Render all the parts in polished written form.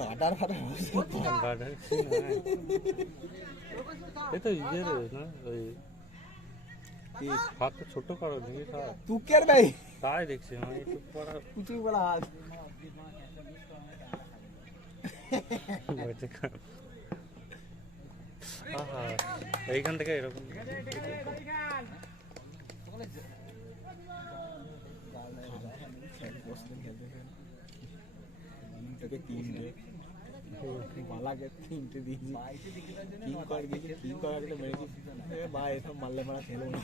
গাডার ফাটা তো ইয়ে রে না ওই হাতটা ছোট করো দেখি তুকের ভাই তাই দেখছি আমি একটু পড়া কুচি বড় হাত এইখান থেকে এরকম মালাকে তিনটে দিয়েছি কিং করে গেছি কিং করে আগে মেরেছি ভাই এসব মারলে মারা খেলবো না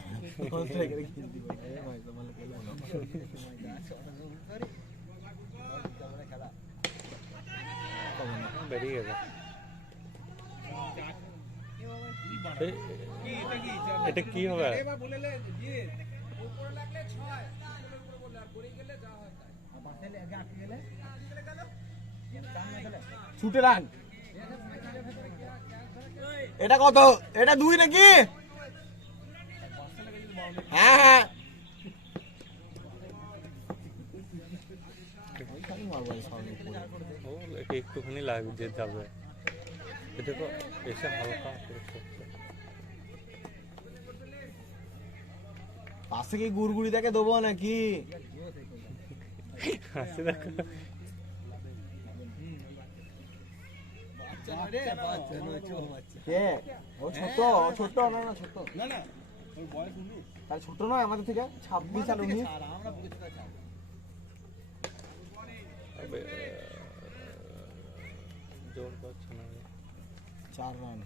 কিনতে ভাই তো মারলে খেলবো না বেরিয়ে গেছে এটা কি হবে ছুটে রান এটা কত এটা 2 নাকি হ্যাঁ হ্যাঁ একটুখানি লাগবে যাবে এটা তো এসে হালকা পাশে কি গুড়গুড়ি দেখে দেবো নাকি হাসি দেখো ছোট না ছোট তাহলে ছোট নয় আমাদের থেকে 26 আর 19 জোর করছে না 4 রান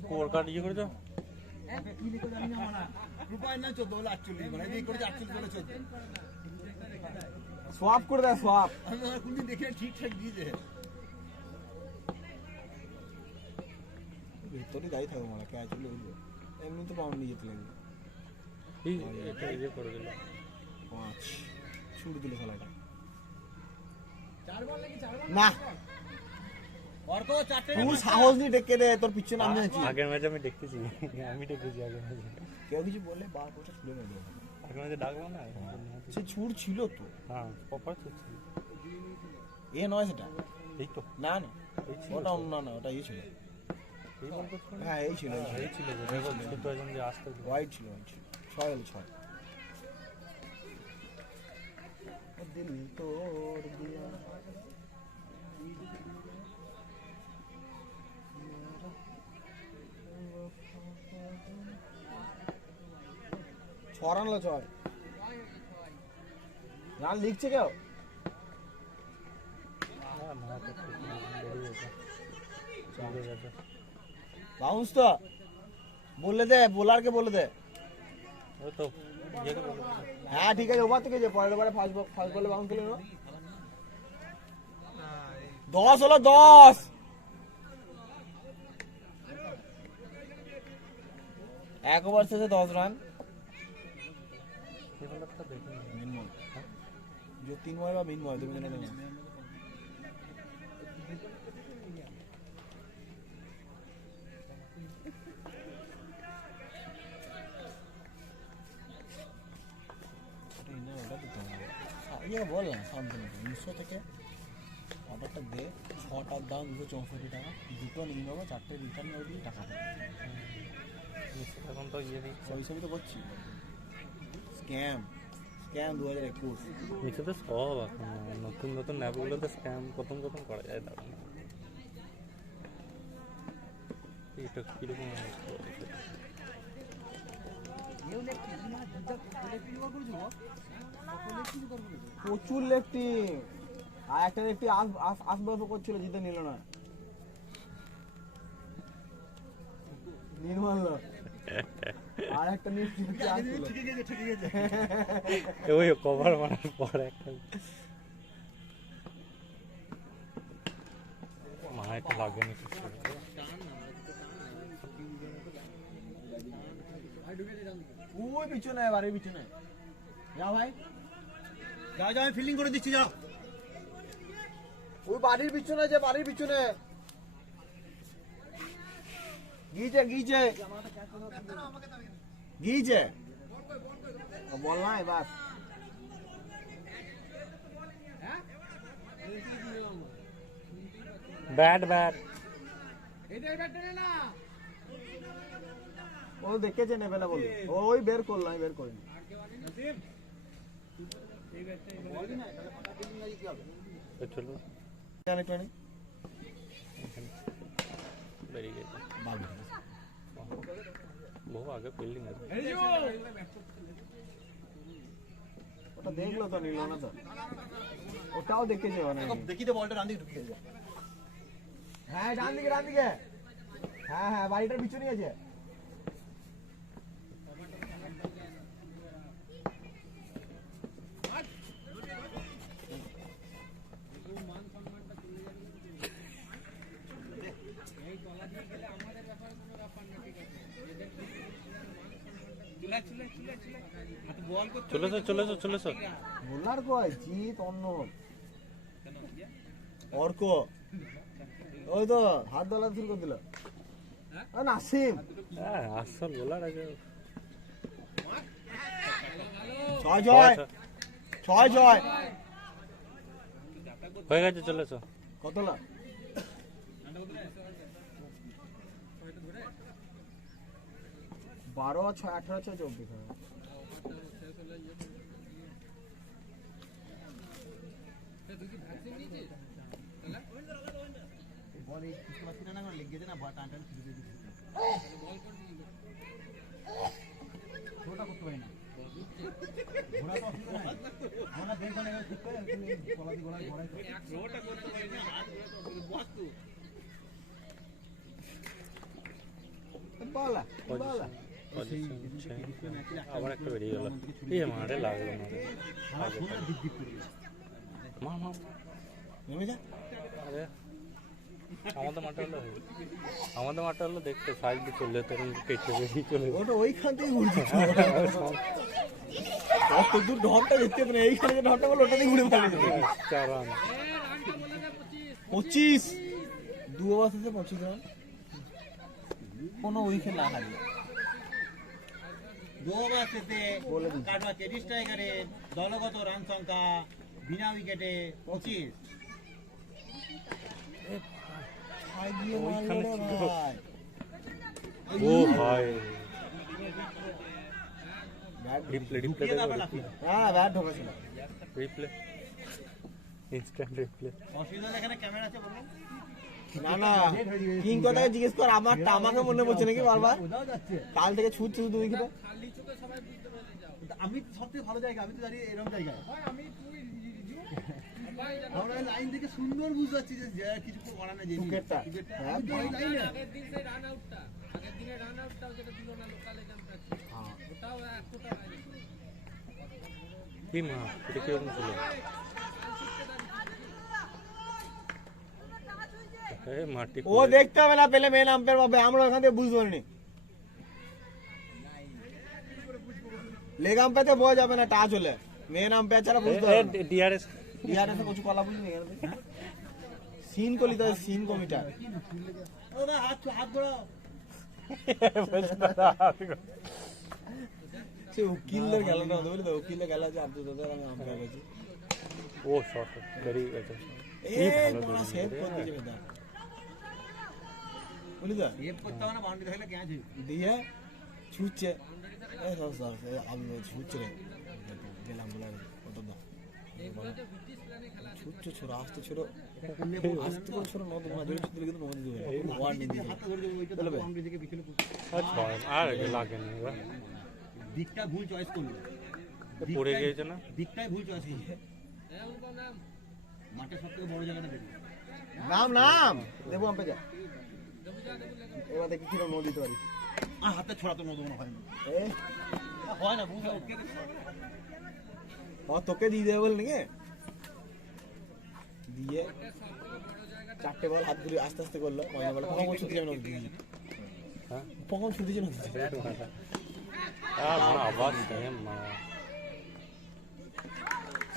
স্কোর কার্ড ইয়ে করে দাও সোয়াপ করে দেয় সোয়াপ ভেতরে গাড়ি থাকবো মানে ক্যাচ হলে এমনি তো বাউন্ড নিয়ে যেতে লাগবে ইয়ে করে দিল 5 ছুট দিল খেলাটা না তুই সাহস নিয়ে ডেকে দে তোর পিছনে আমি আছি আগের ম্যাচে আমি দেখতেছি আমি দেখেছি আগের ম্যাচে কেউ কিছু বললে বার কোটা ছুড়ে মেরে দেবে আগের ম্যাচে ডাকবো না সে ছুট ছিল তো হ্যাঁ প্রপার ছুট ছিল এ নয় সেটা এই তো না না ওটা অন্য না ওটা এই ছিল এই বল তো হ্যাঁ এই ছিল ছোট একজন যে আসতে হোয়াইট ছিল 6 দিল তোর দিয়া ছড়ানো 6 রান লিখছে কেউ বাউন্স তো বলে দে বোলারকে বলে দে তো হ্যাঁ ঠিক আছে ওভার থেকে যে পরের বারে ফার্স্ট বলে বাউন্স করলে 10 হলো 10 এক ওভার শেষে 10 রান जो 3 बॉय বা মেইন বয় তুমি জানো না ये बोल ना सामने 200 থেকে অর্ডারটা দে 6টার দাম 264 টাকা দুটো নিয়ে নেবো 4টে রিটার্ন হবে টাকা এখন তো ইয়ে দিই ওই সবই তো করছি স্ক্যাম 2021 নিচে তো সব এখন নতুন নতুন অ্যাপগুলোতে স্ক্যাম প্রথম করা যায় দাঁড়ান এটা কিরকম প্রচুর লেফটিং আর একটা লেফটি আসবাব করছিল জিতে নিল না নির্মাল আর একটা ওই কভার মারার পর একটা মায়ের লাগেনি ওই পিছনে বাড়ির পিছনে যাও ভাই যাও যাও আমি ফিল্ডিং করে দিচ্ছি যাও ওই বাড়ির পিছনে যে বাড়ির পিছনে গিয়েছে গিয়েছে গিয়েছে বল নাই বাস ব্যাট ব্যাট ও দেখেছে নেবে না বললো ওই বের করলো আমি বের করিনি চলো জানি তো নেই বেরিয়ে গেছে বহু আগে ফিল্ডিং আছে ওটা দেখলো তো নিল না তো ওটাও দেখেছে দেখি তো বলটা ডান দিকে ঢুকিয়ে যায় হ্যাঁ ডান দিকে হ্যাঁ হ্যাঁ বাড়িটার পিছনে আছে চলেছ বোলার কয় জিৎ অন্য অর্ক ওই তো হাত দলা শুরু করে দিল নাসিম হ্যাঁ আসল বোলার আছে ছয় ছয় ছয় ছয় হয়ে গেছে চলেছ কত লাখ 12 6 18 6 24 বল এই কিছু মাছ না করে লেগে না টান টান ফিরে দিয়ে দিচ্ছে ছোটা করতে পারি না ঘোড়া তো অসুবিধা নাই ঘোড়া বের করে ঠিক করে তুমি কলা দিয়ে গোলায় ঘোড়ায় ছোটা করতে পারি না হাত ঘোড়া তো বস্তু বালা বালা আবার একটা বেরিয়ে গেল এই মারে লাগলো মা মা নেমে যা আরে আমাদের মাঠে হলো দেখতে সাইড দিয়ে চললে তখন কেটে বেরিয়ে চলে ওটা ওইখান থেকে ঘুরছে কত দূর ঢপটা দেখতে পারে এইখানে যে ঢপটা বলে ওটাতে ঘুরে ফেলে 25 দু ওভার শেষে 25 রান কোনো উইকেট না হারিয়ে দু ওভার শেষে কাটওয়া 30 স্ট্রাইকারে দলগত রান সংখ্যা বিনা উইকেটে 25 ও ভাই রিপ্লে হ্যাঁ ব্যাট ঢোকাছিল রিপ্লে ইনস্ট্যান্ট রিপ্লে অসুবিধা এখানে ক্যামেরা আছে বলুন না না কিং কথাকে জিজ্ঞেস কর আমারটা আমাকে মনে পড়ছে নাকি বারবার কাল থেকে ছুটছে শুধু উইকেটে আমি সবথেকে ভালো জায়গা আমি তো দাঁড়িয়ে এরকম জায়গায় আমরা লাইন থেকে সুন্দর বুঝতে পারছি যে কিছু করা না যে উইকেটটা হ্যাঁ আগের দিন সেই রান আউটটা আগের দিনের রান আউটটাও যেটা দিল না লোকাল এজেন্টটা ওটাও এতটা কি মা এটা কিরকম ছিল মাটি ও দেখতে হবে না পেলে মেন আম্পায়ার পাবে আমরা ওখান থেকে বুঝতে পারিনি লেগ আম্পায়ারতে বোঝা যাবে না টাচ হলে মেন আম্পায়ার ছাড়া বুঝতে হবে ডিআরএস ডিআরএস কিছু কলা বুঝলি এখানে সিন কলি তো সিন কমিটা ও না হাত ধরো সে উকিলদের খেলাটা হতো বুঝলি তো উকিলদের খেলা আছে আব্দুল দাদার আমি আম্পায়ার আছি ও শট বেরিয়ে গেছে এই বড় সেভ করে দিয়েছে বেদা বুঝলি তো সেভ করতে হবে না বাউন্ডারি থাকলে ক্যাচ হবে দিয়ে ছুটছে এই সব সব আমি ছুটছে রে গেলাম বলে কত দাও ছুটছে ছোড়ো আসতে ছোড়ো আসতে করে ছোড়ো নদ না জোরে ছুটলে কিন্তু নদ দিবে ওয়ার্নিং দিয়ে হাতটা ধরে দেবো ওইটা চলবে বাউন্ডারি থেকে পিছনে আচ্ছা আর লাগে না এবার দিকটা ভুল চয়েস করলো পড়ে গিয়েছে না দিকটাই ভুল চয়েস করলো মাঠে সবথেকে বড় জায়গাটা দেখি নাম নাম দেবো আম্পে যা এবার দেখি কিরকম নদ দিতে পারিস আর হাতে ছড়া তো নদমনা হয় না এ হয় না বুঝলো ও তোকে দিয়ে দেবে বল নাকি দিয়ে 4টে বল হাত ঘুরে আস্তে আস্তে করলো ময়না বলে কখন ছুটি যাবে না হ্যাঁ কখন ছুটি যাবে না আবার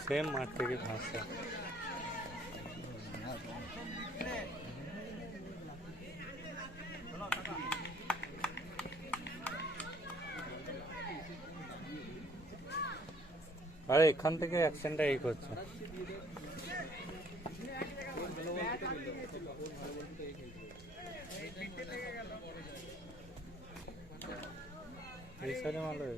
সেম মাঠ থেকে ভাসছে। আরে এখান থেকে অ্যাকশনটা এই করছে। এই সাইডে মারলো রে।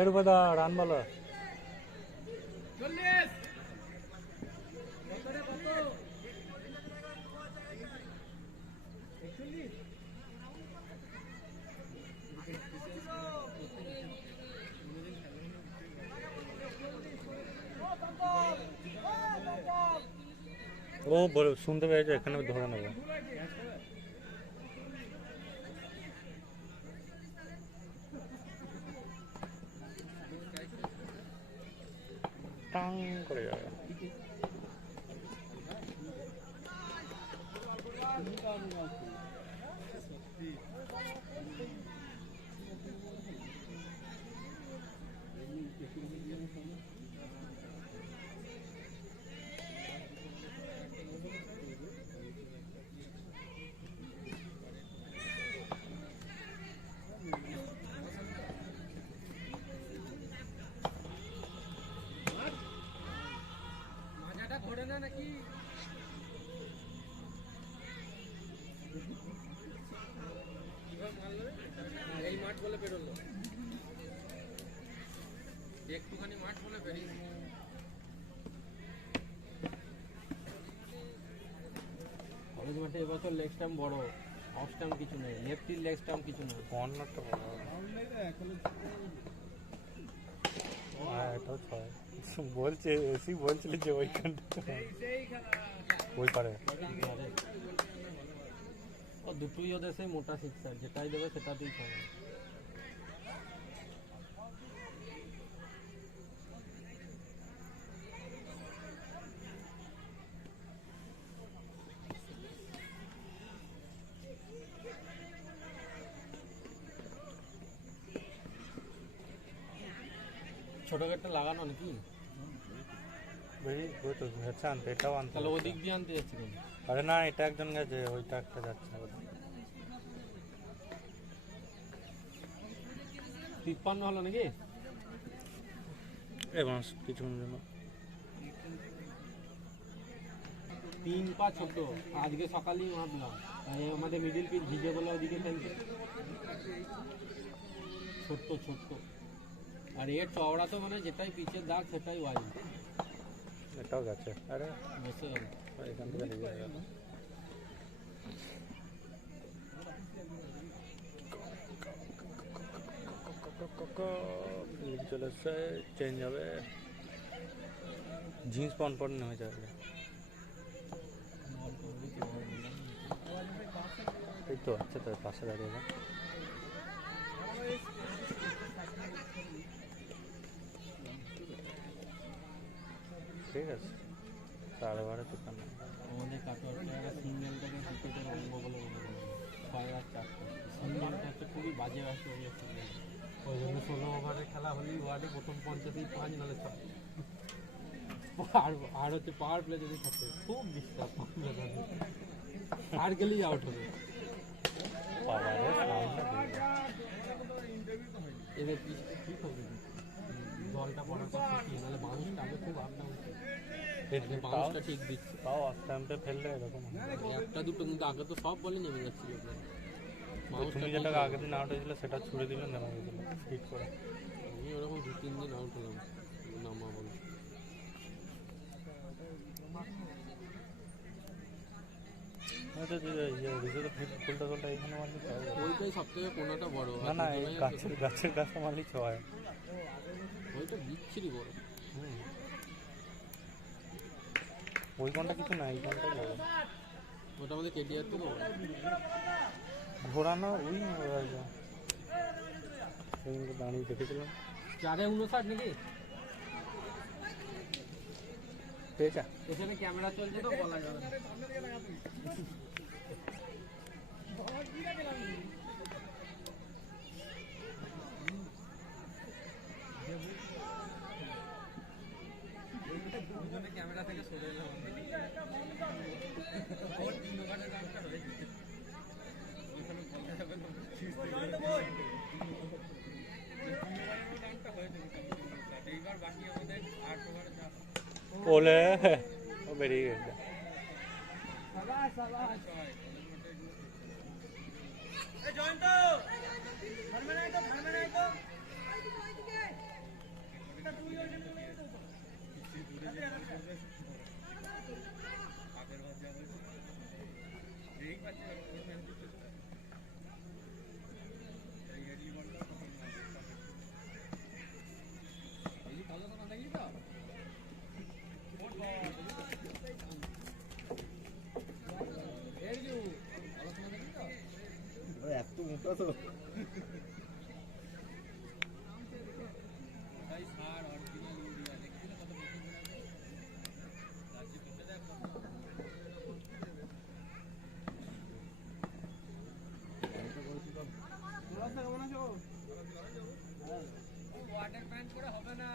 এর বদা রান বলো। ও শুনতে পেয়েছে, এখানে ধরে নেবে। টাং করে যাবে। ধরে না নাকি এই মাঠ বলে বেরোলো, একটুখানি মাঠ বলে বেরিয়ে কলেজ মাঠে এবছর লেগ স্টাম্প বড়, অফ স্টাম্প কিছু নেই, লেফটির লেগ স্টাম্প কিছু নেই। কর্নারটা বড়। এটাও ছয় বলছে, এসি বলছিল যে ওইখানটা ওই পারে। ও দুটোই ওদের সেই মোটা সিক্সার, যেটাই দেবে সেটাতেই ছয়। ছোট গেটটা লাগানো নাকি? ওই তো হচ্ছে আনতে, এটাও আনতে। তাহলে ওদিক দিয়ে আনতে যাচ্ছি কেন? আরে না, এটা একজন গেছে, ওইটা একটা যাচ্ছে। 53 হলো নাকি? এবং কিছুক্ষণ জন্য 3-5 ছোট, আজকে সকালেই মাপলাম। আমাদের মিডিল পিচ ভিজে বলে ওদিকে খেলছে, ছোট্ট ছোট্ট। আর এর চওড়া তো মানে যেটাই পিচের দাগ সেটাই ওয়াইড। এটাও গেছে। আরে বসে গেল এখান থেকে লেগে গেল। চলে এসছে, চেঞ্জ হবে। জিন্স প্যান্ট পরে হয়ে যাবে। এই তো আচ্ছা, তার পাশে দাঁড়িয়ে ঠিক আছে। 12:30 দোকান আমাদের কাটোয়ার সিঙ্গেলটাকে ক্রিকেটের অঙ্গ বলে বাজে ব্যস্ত হয়ে যাচ্ছে ওই জন্য 16 ওভারের খেলা হলেই ওয়ার্ডে প্রথম 50তেই 5 নালে 6 আর হচ্ছে পাওয়ার প্লে যদি থাকে খুব ডিস্টার্ব আর গেলেই আউট হবে এদের পিছনে ঠিক হবে বলটা পড়ার পর ঠিক নাহলে মানুষটা আগে খুব আপ ডাউন মানুষটা ঠিক দিচ্ছে তাও স্ট্যাম্পে ফেললে এরকম একটা দুটো কিন্তু আগে তো সব বলে নেমে যাচ্ছিল তুমি যেটাকে আগের দিন আউট হয়েছিল সেটা ছুড়ে দিলে নেমে গেছিল স্পিড করে আমি ওরকম 2-3 দিন আউট হলাম নামা বলে ফুলটা টলটা এখানে মারলি ওইটাই সব থেকে কোনাটা বড় না না এই গাছের গাছটা মারলি ছয় ওইটা বিচ্ছিরি বড় ওই কোনটা কিছু না এই কোনটাই বড় ওটা আমাদের কেটিআর থেকে বড় ঘোরানো ওই দাঁড়িয়ে দেখেছিলাম 4:59 নাকি পেয়েছা এখানে ক্যামেরা চলছে তো বলা যাবে না ক্যামেরা থেকে সরে এলাম এইবার বাকি আমাদের 8 ওভারে ওলে ও বেরিয়ে গেছে এত মোটা তো ওয়াটার প্যান্ট করে হবে না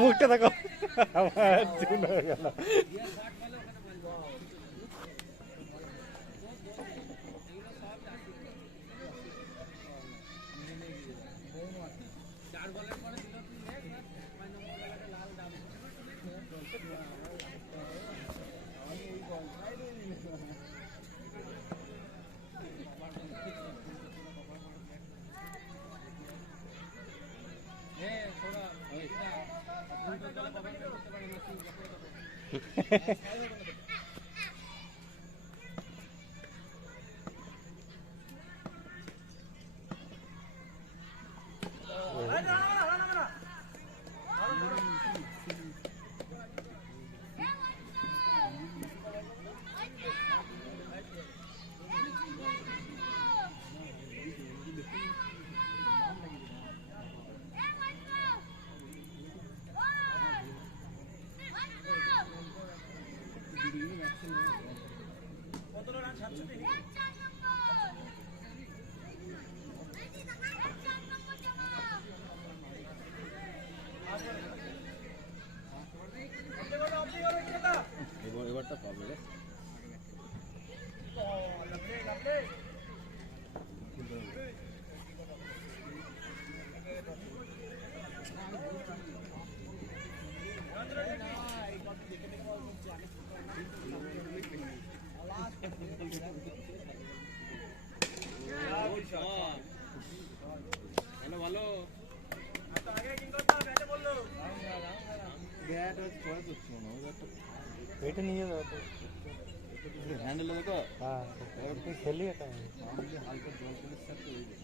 মুখটা দেখো আমার চুন হয়ে গেল ব্যাট হচ্ছে পরে করছি মনে হয় একটা এটা নিয়ে যাও তো। হ্যান্ডেল দেখো হ্যাঁ তুই খেলি এটা আমাদের হালকা জল করে সেট হয়ে যায়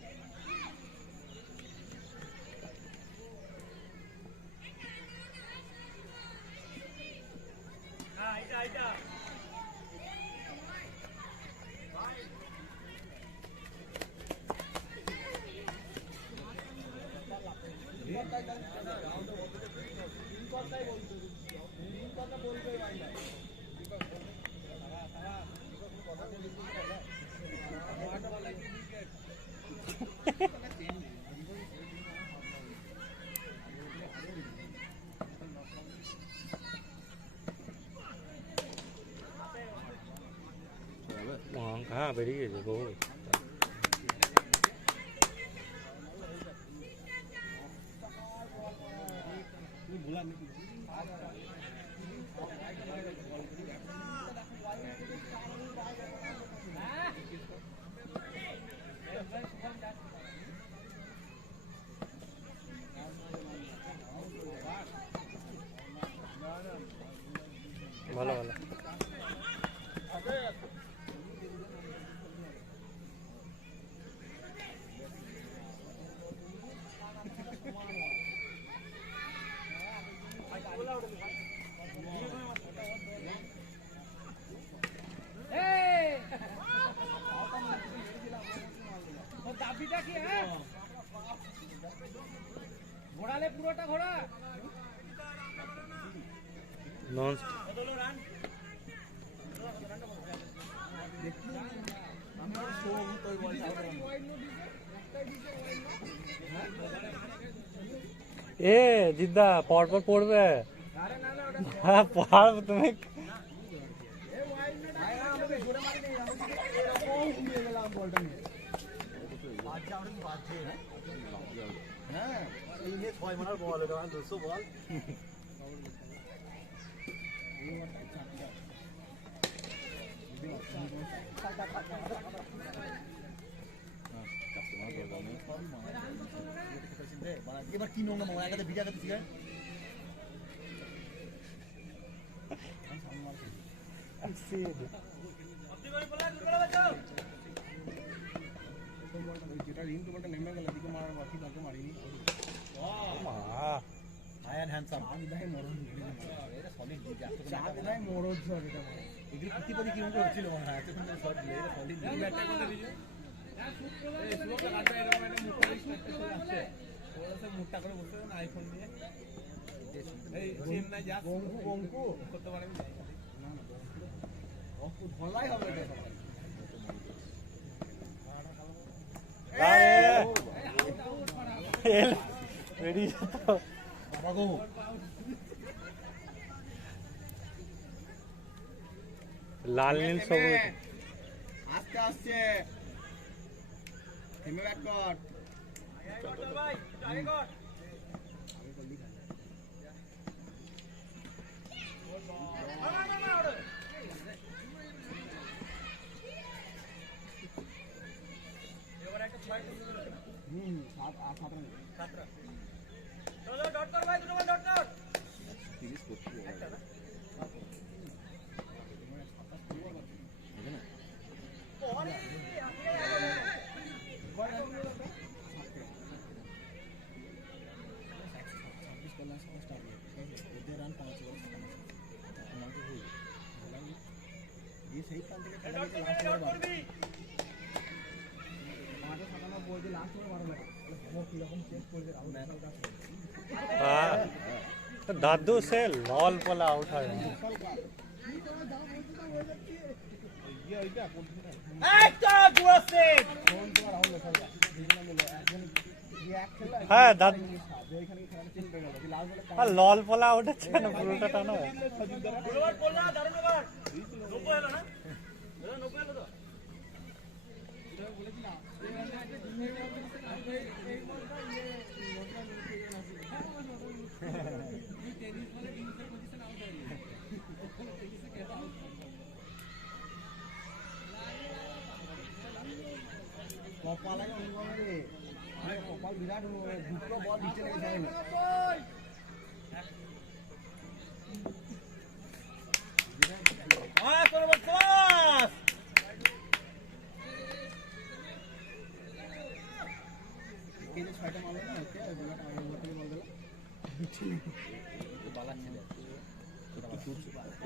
হ্যাঁ বেরিয়ে গেছে বহু ভালো ভালো দাবিটা কি হ্যাঁ ঘোড়ালে পুরোটা ঘোড়া নন এ জিদ্দা পরপর পড়বে হ্যাঁ পড় তুমি হ্যাঁ এই নিয়ে 6 মানার বল এটা 200 বল এবার কি নোংরা মামা একাতে ভিজা করতে শিখায় যেটা রিং বলটা নেমে গেল দিকে মারার বাকি তাকে মারিনি হাই অ্যান্ড হ্যান্ডসাম আমি দাই মরণ এটা সলিড ডিজ এত চাঁদ দাই মরণ সব এটা এগুলো প্রতিপদি কিভাবে হচ্ছিল মনে হয় এতক্ষণ ধরে শর্ট দিলে এটা সলিড ডিজ ব্যাটটা কোথা দিছে এই সুযোগটা রাখা এরকম একটা মুখটা স্ট্রাকচার আছে ওরা সব মুখটা করে বসে না আইফোন দিয়ে এই চেন্নাই যা বঙ্কু করতে পারে না না বঙ্কু ধলাই হবে এটা লাল নীল সবুজ আস্তে আস্তে থেমে ব্যাট কর ভাই আগে কর दादू से लॉल पोला आउट है হ্যাঁ দাদু লল পোলা আউট হচ্ছে না পুরোটা টানো কপাল আগে অনুভব রে কপাল বিরাট দুটো বল নিচে লেগে যায়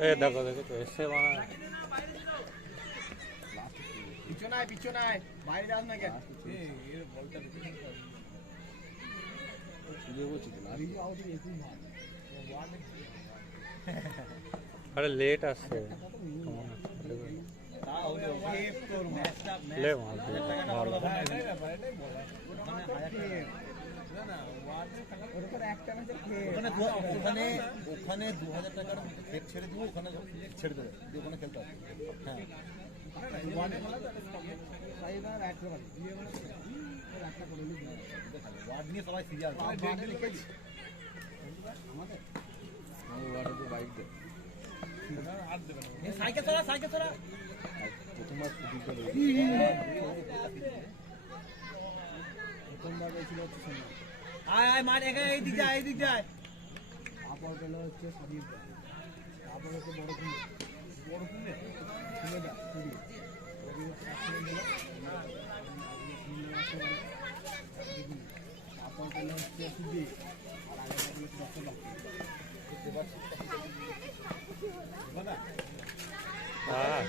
এ দেখো দেখো তো এসে বানা পিছনায় বাইরে যাস না কেন এর বলটা বেশি আরে লেট আসছে লে মাল ভালো ওখানে 2000 টাকার খেপ ছেড়ে দিব, ওখানে ছেড়ে দেবে, দিয়ে ওখানে খেলতে হবে। হ্যাঁ ওয়ার্ড নিয়ে সবাই সিরিয়াস। বাইক দে, সাইকেল চলা, সাইকেল চলা। প্রথমবার প্রথমবার ছিল হচ্ছে আয় আয় মার এখানে, এই দিক যায়, এই দিক যায়। তারপর পেল হচ্ছে সাবির, তারপর হচ্ছে বড় কুমড়ো, বড় কুমড়ে কুমড়ে দা কুড়ি তারপর পেল হচ্ছে সুদি, আর আগে হচ্ছে দশটা বাকি। হ্যাঁ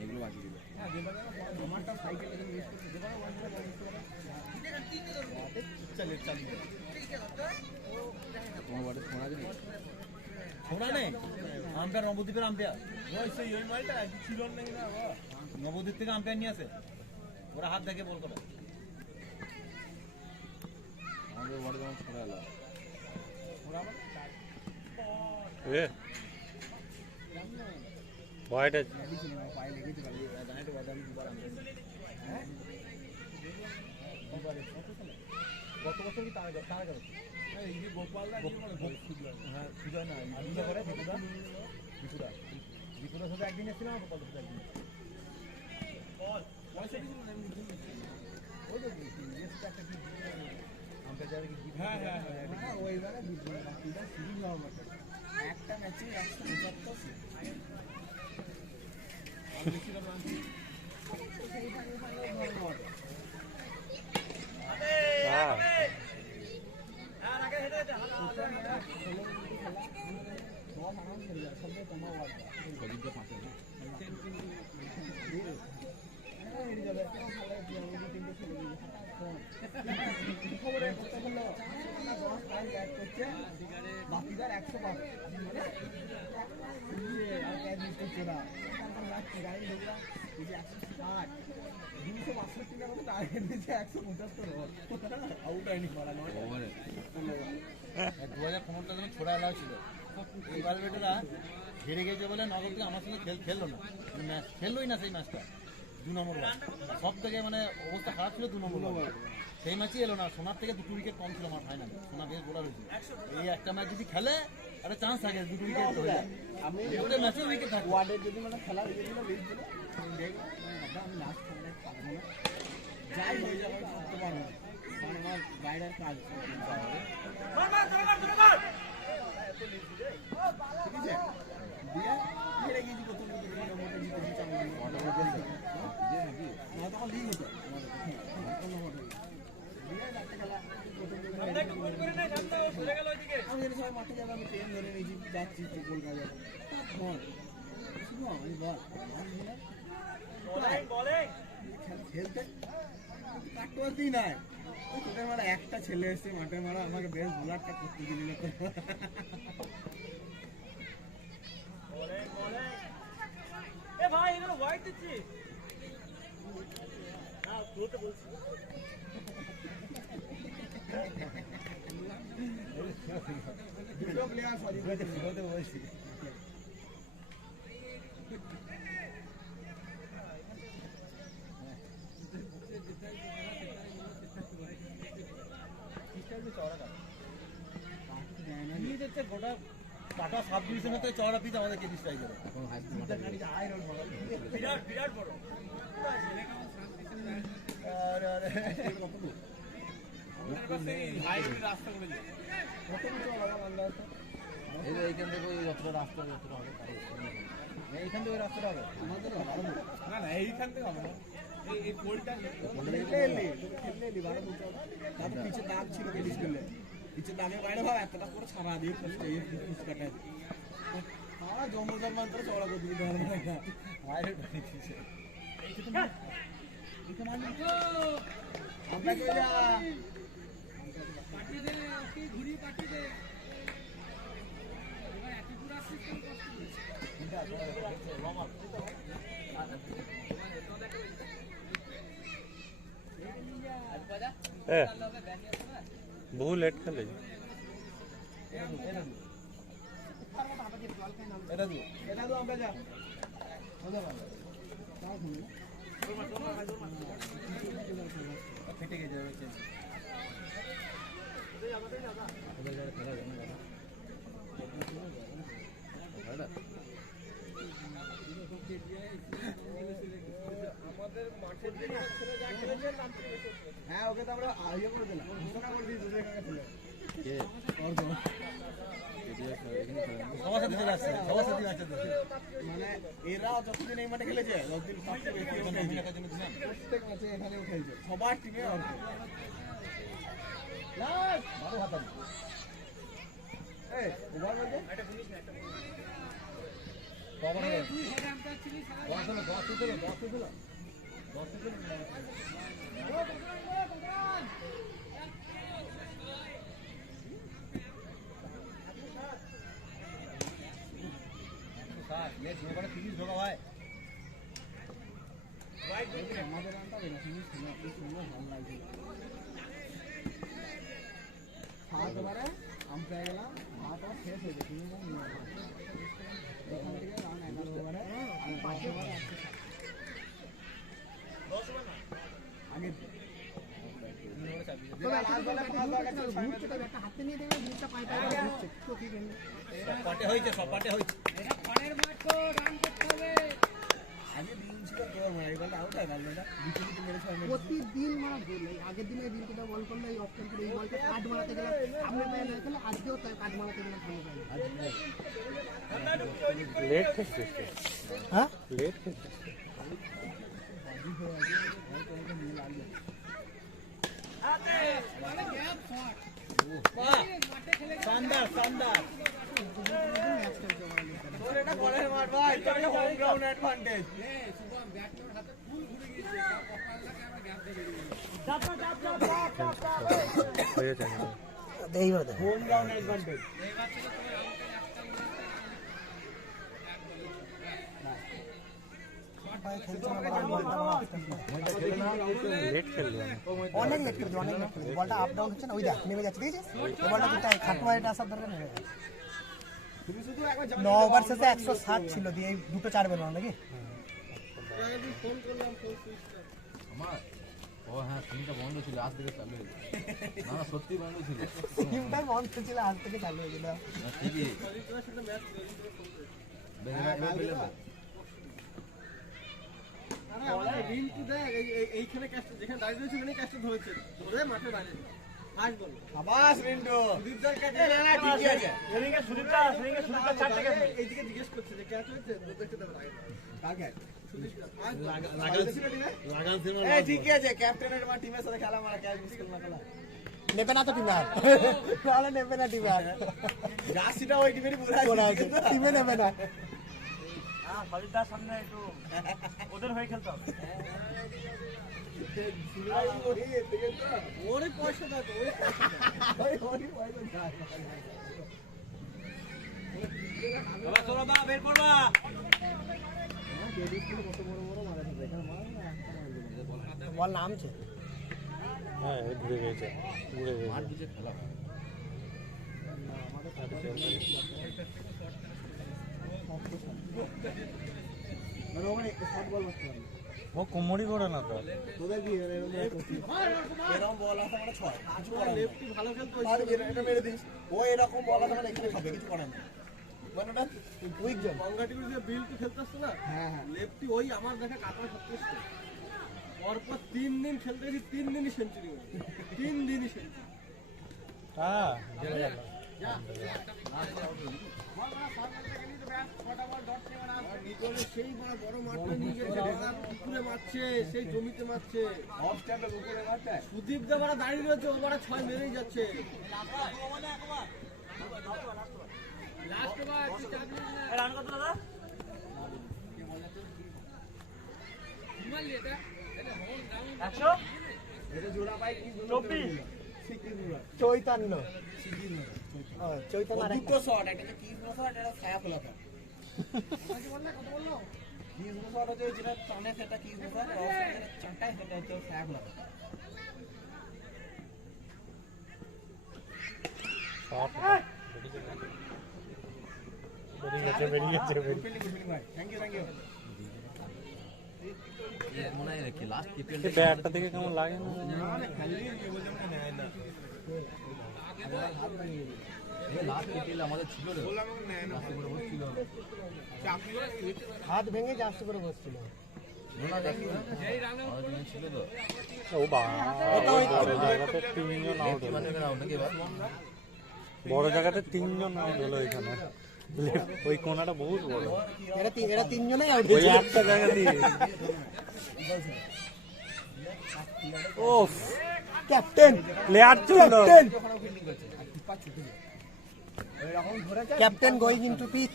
এগুলো বাকি দিল। আমারটা সাইকেল ইউজ করতে চলে চালিয়ে তোমার বাড়ি শোনা যাবে, শোনা নেই। আম্পায়ার নবদ্বীপের আম্পায়ার সেই ওই মালটা ছিল নাকি না নবদ্বীপ থেকে আম্পায়ার নিয়ে আসে, ওরা হাত দেখে বল করে। আমাদের ওয়ার্ডে যেমন ছোড়া এলো এ বয়টা পায়ে লেগেছে, জানাই তো বাদে আমি দুবার আম্পায়ার গত বছর কি তারা তারা গেল এই যে গোপালদা কি বলে হ্যাঁ সুজা না আলুদা করে দীপুদা দীপুদা দীপুদার সাথে একদিন এসেছিলাম, কত সাথে একদিন পয়সা দিছিল না এমনি ওই তো একটা কি আম্পায়ার কি হ্যাঁ হ্যাঁ হ্যাঁ ওইবারে বাকিটা সিরিজ হওয়ার মতো একটা ম্যাচে 175 আমি ছিলাম না হ্যাঁ বাকিদার 100 পাবে গাড়ি ঢুকলাম 160 262 টাকা মতো টার্গেট দিচ্ছে, 175 আউট হয়নি মারা নয়। 2015টা যেন ছোড়া এলাও ছিল, এই বালবেটেরা হেরে গেছে বলে নগর থেকে আমার সঙ্গে খেললো না, ম্যাচ খেললোই না সেই ম্যাচটা। 2 নম্বর ওয়ার্ড সব থেকে মানে অবস্থা খারাপ ছিল, 2 নম্বর ওয়ার্ড সেই ম্যাচই এলো না। সোনার থেকে 2 উইকেট কম ছিল আমার ফাইনালে, সোনা বেশ বোলার হয়েছিল। এই একটা ম্যাচ যদি খেলে একটা চান্স থাকে 2 উইকেট হয়ে যায়, আমি ওটা ম্যাচে উইকেট থাকে ওয়ার্ডের যদি মানে খেলা হয়ে গেছিল লিড দিল আমি লাস্ট খেলায় পারবো না, যাই হয়ে যাবে করতে পারবো না, কারণ আমার গাইডের কাজ ঠিক আছে। দিয়ে হেরে গেছি প্রথম নম্বরটা জিতেছি, তখন লিগ হতো আমি সবাই মাঠে যাবো, আমি ট্রেন ধরে নিয়েছি, যাচ্ছি কলকাতা যাবো, শুধু আমি বল খেলতে কাটতেই নাই, তোদের মারা একটা ছেলে এসছে মাঠে মারা, আমাকে বেশ বোলারটা করতে দিল না। ভাই এগুলো হোয়াইট দিচ্ছি না, তুইতে বলছি দুটো প্লেয়ার সরি বলছি। গোটা টাটা সাব ডিভিশনে তো চওড়া পিচ আমাদের কেজি স্ট্রাইকার বিরাট বিরাট বড় রাস্তা করে এইখান থেকে ওই যতটা রাস্তা যতটা হবে এইখান থেকে ওই রাস্তাটা হবে আমাদের না না এইখান থেকে হবে না এই গোলটা পিছে দাগ ছিল বেরিয়ে গেলে পিছে দাগের বাইরে ভাব এতটা করে ছাড়া দিয়ে কাটায় জন্ম জন্মান্তরে চড়া করে দিতে পারবে না বাইরে বানিয়েছে আমরা চলে যা বহু লেট খেলে এটা দিও এটা তো আমরা যা ফেটে গেছে আমাদের মাঠের দিকে ছেলে যা খেলেছে হ্যাঁ ওকে তো আমরা ইয়ে করে দিলাম ঘোষণা করে দিয়েছি সবার সাথে চলে আসছে সবার সাথে ম্যাচে মানে এরা যতদিন এই মাঠে খেলেছে ততদিন সবচেয়ে বেশি ও খেলেছে। প্রত্যেক ম্যাচে এখানেও খেলছে সবার টিমে অর্থ বারো হাতা এই ওভার বলতে কবার হয়ে দশ হলো নেক্সট ওভারে 30 ঢোকা ভাই আমাদের রানটা বেশ সুন্দর ভালো লাগছে সাত ওভারে আমি পেয়ে গেলাম মাথা শেষ হয়ে গেছে এখান থেকে রান 11 ওভারে আমি 5 ওভারে আগে হাতে নিয়ে দেবে জিনিসটা পায়ে পাটে হয়েছে সব পাটে হয়েছে আগে দিন ছিল তোর মানে এই বলটা আউট হয় না এটা বিকেলে মেরেছে প্রতিদিন মারা বল আগের দিনে বিলটা বল করলে এই অপশন করে এই বলটা কাট মারাতে গেলে সামনে পায়ে না খেলে আজকেও তাই কাট মারাতে গেলে ভালো পায় লেট খেলছে হ্যাঁ লেট খেলছে শানদার তোর এটা বলের মাঠ ভাই তোর এটা হোম গ্রাউন্ড অ্যাডভান্টেজ হয়ে যায় এইবার দেখ হোম গ্রাউন্ড অ্যাডভান্টেজ লেট খেললো অনেক লেট করেছে অনেক লেট করেছে বলটা আপ ডাউন হচ্ছে না ওই দেখ নেমে যাচ্ছে দেখেছিস এই বলটা কিন্তু খাটুয়া এটা আসার দরকার নেমে গেছে তুমি শুধু একবার 9 ওভার শেষে 107 ছিল দিয়ে এই দুটো 4 বের নাকি আমার ও হ্যাঁ সিমটা বন্ধ ছিল আজ থেকে চালু হয়েছে না সত্যি বন্ধ ছিল টিমটাই বন্ধ ছিল আজ থেকে চালু হয়ে গেল ঠিকই রিন্টু দেখ এইখানে ক্যাচটা যেখানে দাঁড়িয়ে রয়েছে ওখানে ক্যাচটা ধরেছে ধরে মাঠে বাইরে ফাস্ট বল আবাস রিন্টু সুদীপদার ক্যাচ না না ঠিকই আছে সুদীপদা চারটে ক্যাচ এইদিকে জিজ্ঞেস করছে যে ক্যাচ হয়েছে দেখতে দেবে লাগে কার ক্যাচ লাগান সিনেমা এই ঠিকই আছে ক্যাপ্টেনের মা টিমের সাথে খেলা মারা ক্যাচ মিস করলা খেলা নেবে না তো টিমে আর তাহলে নেবে না টিমে আর জার্সিটা ওই টিমেরই পুরো আছে টিমে নেবে না ওরে পয়সা দাও ওরে পয়সা দাও চলো বা বের করবা বল নামছে হ্যাঁ ঘুরে গেছে মাঠ বুঝে খেলা মানে ওখানে শর্ট বল মারতে পারবে ও কোমরই করে না তো তোদের কি এরকম বল আসে মানে 6 কিছু করার লেফটি ভালো খেলতো আর এটা মেরে দিস ও এরকম বল আসে মানে এখানে খাবে কিছু করার নেই মানে ওটা উইক জোন গঙ্গাটিগুলো যে বিলটি খেলতে আসছে না হ্যাঁ হ্যাঁ লেফটি ওই আমার দেখা কাটা সত্যি পরপর 3 দিন খেলতে গেছি 3 দিনই সেঞ্চুরি হয়েছে 3 দিনই সেঞ্চুরি হ্যাঁ সেই বড় মাঠে নিয়ে গেছে, পুকুরে মারছে, সেই জমিতে মারছে। সুদীপ দা বাড়া দাঁড়িয়ে রয়েছে, ও বাড়া 6 মেরেই যাচ্ছে। চৈতন্য চৈতন্য আরেকটা। দুটো শট, একটা হচ্ছে কিস শট, একটা ছায়া ফেলা শট। কিস শট হচ্ছে যেটা টানে সেটা কিস শট, আর চারটায় সেটা হচ্ছে ছায়া ফেলা শট। বেরিয়ে গেছে থ্যাংক ইউ। মনে হয় কি লাস্ট কিপিএল ব্যাটটা দেখে কেমন লাগে না লাস্ট কিপিএল আমাদের ছিল রে লাস্ট করে বসছিল হাত ভেঙে জাস্ট করে বসছিল। মনে দেখি আমাদের টিমে ছিল তো ও বড় জায়গাতে 3 জন আউট হলো মানে আউট নাকি এবার বড় জায়গাতে 3 জন আউট হলো এখানে ওই কোনাটা বহুত বড় এরা তিনজনেই আউট ওই একটা জায়গা দিয়ে ওফ ক্যাপ্টেন প্লেয়ার ছিল captain going into pitch.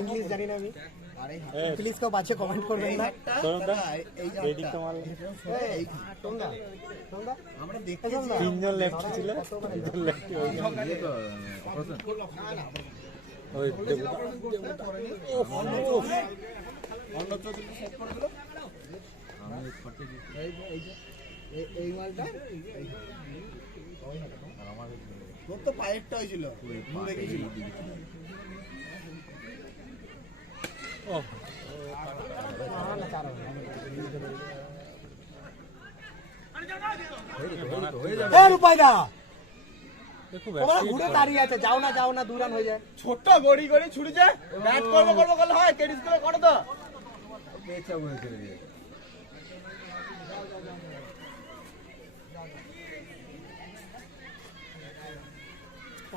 English জানি না আমি, প্লিজ কেউ বাজে কমেন্ট করবেন না। এই দিকটা মারলে আমরা দেখতে 3 জন লেফট ছিল 3 জন লেফট ওই এই মালটা তোর তো পায়েরটা হয়েছিল, ঘুরে গেছিল। রূপাইদা তোমরা ঘুরে দাঁড়িয়ে আছে, যাও না 2 রান হয়ে যায়। ছোট্ট গড়ি ছুটেছে, ব্যাট করবো করলে হয়, টেনিস করে করো তো।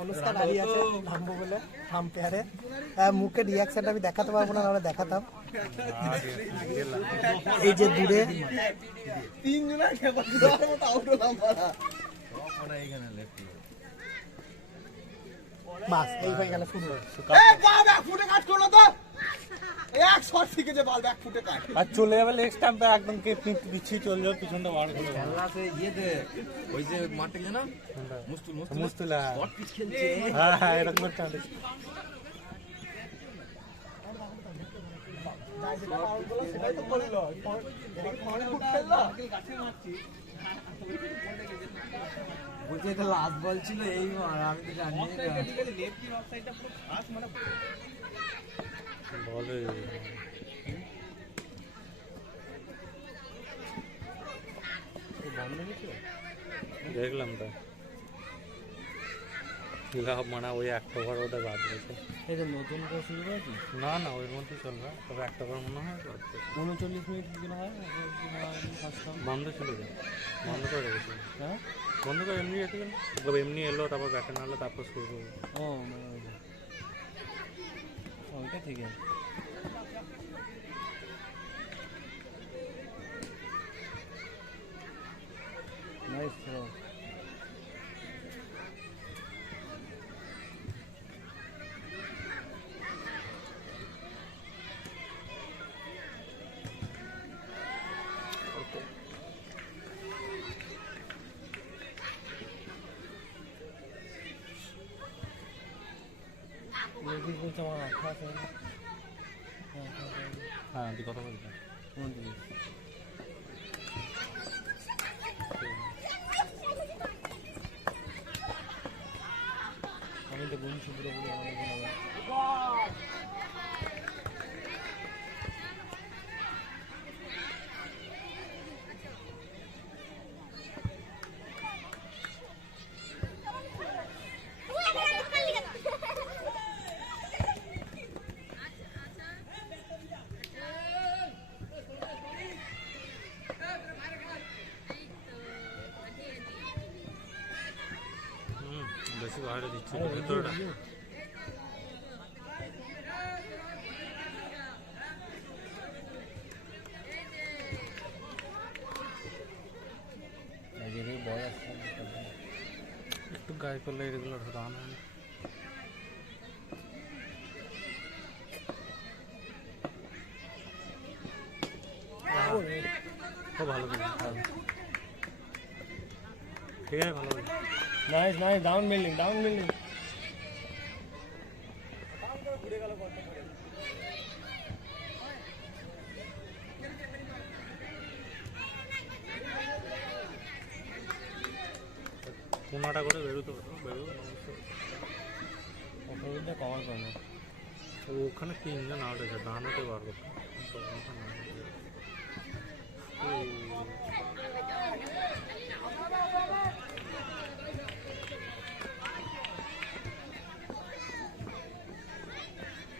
অনুষ্কা দাঁড়িয়ে আছে থামবো বলে, থামপেয়ারে মুখে রিয়াকশনটা আমি দেখাতে পারবো না, আমরা দেখাতাম। এই যে দূরে 3 জনের মতো আউট হলাম বলা। বাস এই হয়ে গেল শুরু। যা ব্যাক ফুটে কাট করলো তো, এক শট শিখেছে বল ব্যাক ফুটে কাট। আর চলে যাবে লেগ স্টাম্পে একদম কে পিছিয়ে চলে যাবে, পিছনটা বার করে খেলা সে ইয়েতে ওই যে মাঠে গেছে না মুস্তুল শর্ট পিচ খেলছে হ্যাঁ এরকম একটা সেটাই তো করলো, খেললো। বলছে এটা লাস্ট বল ছিল এই আমি তো জানি না বলে দেখলাম তো লাভ মানা ওই একটা ওভার ওটা বাদ গেছে। নতুন করে শুরু করেছি না ওই মধ্যে চলবে, তবে একটা ওভার মনে হয় 39 মিনিট দিন হয় বন্ধ ছিল যে বন্ধ করে রেখেছিল। হ্যাঁ বন্ধ করে এমনি রেখে গেল, তবে এমনি এলো তারপর ব্যাটে নাড়লো তারপর শুরু করবো। ও ওইটা ঠিক আছে। Nice throw. হ্যাঁ তুই কথা বলছিস আমি তো গুণ শুভ্র বলে আমাদের বেশি বাইরে দিচ্ছে ভেতরটা গায়ে করলে এগুলো দাম হয় না। খুব ভালো করে ঠিক আছে, ভালো করে nice nice, down building, down building. কোনাটা করে বেরোতে পারো, বেরোবে অসুবিধা কমার করে না। ওখানে কি ইঞ্জিন আউট হয়েছে, ডান হতে পারবো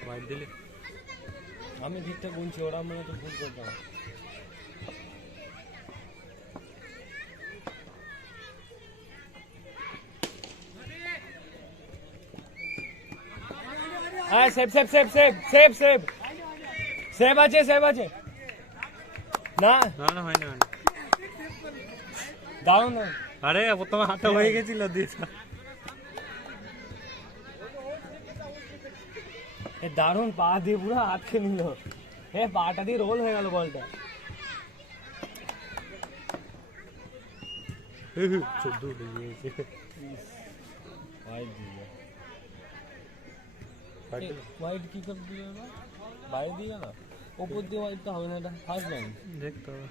বাইর দিলে। আমি ঠিকঠাক গুনছি, ওরা মনে তো ভুল করতাম। হ্যাঁ, save save save save save save save আছে, সেভ আছে। না না না, হয়নি হয়নি। দারুন দারুন। আরে প্রথমে হাতে হয়ে গেছিল দিয়েছে। দারুন, পা দিয়ে পুরো আটকে নিল। পাটা দিয়ে রোল হয়ে গেল বলটা। চোদ্দ উঠে গিয়েছে। হোয়াইট কি করে দিয়ে গেল? বাইরে দিয়ে গেল, ওপর দিয়ে হোয়াইট তো হবে না, এটা ফার্স্ট লাইন। দেখতে হবে।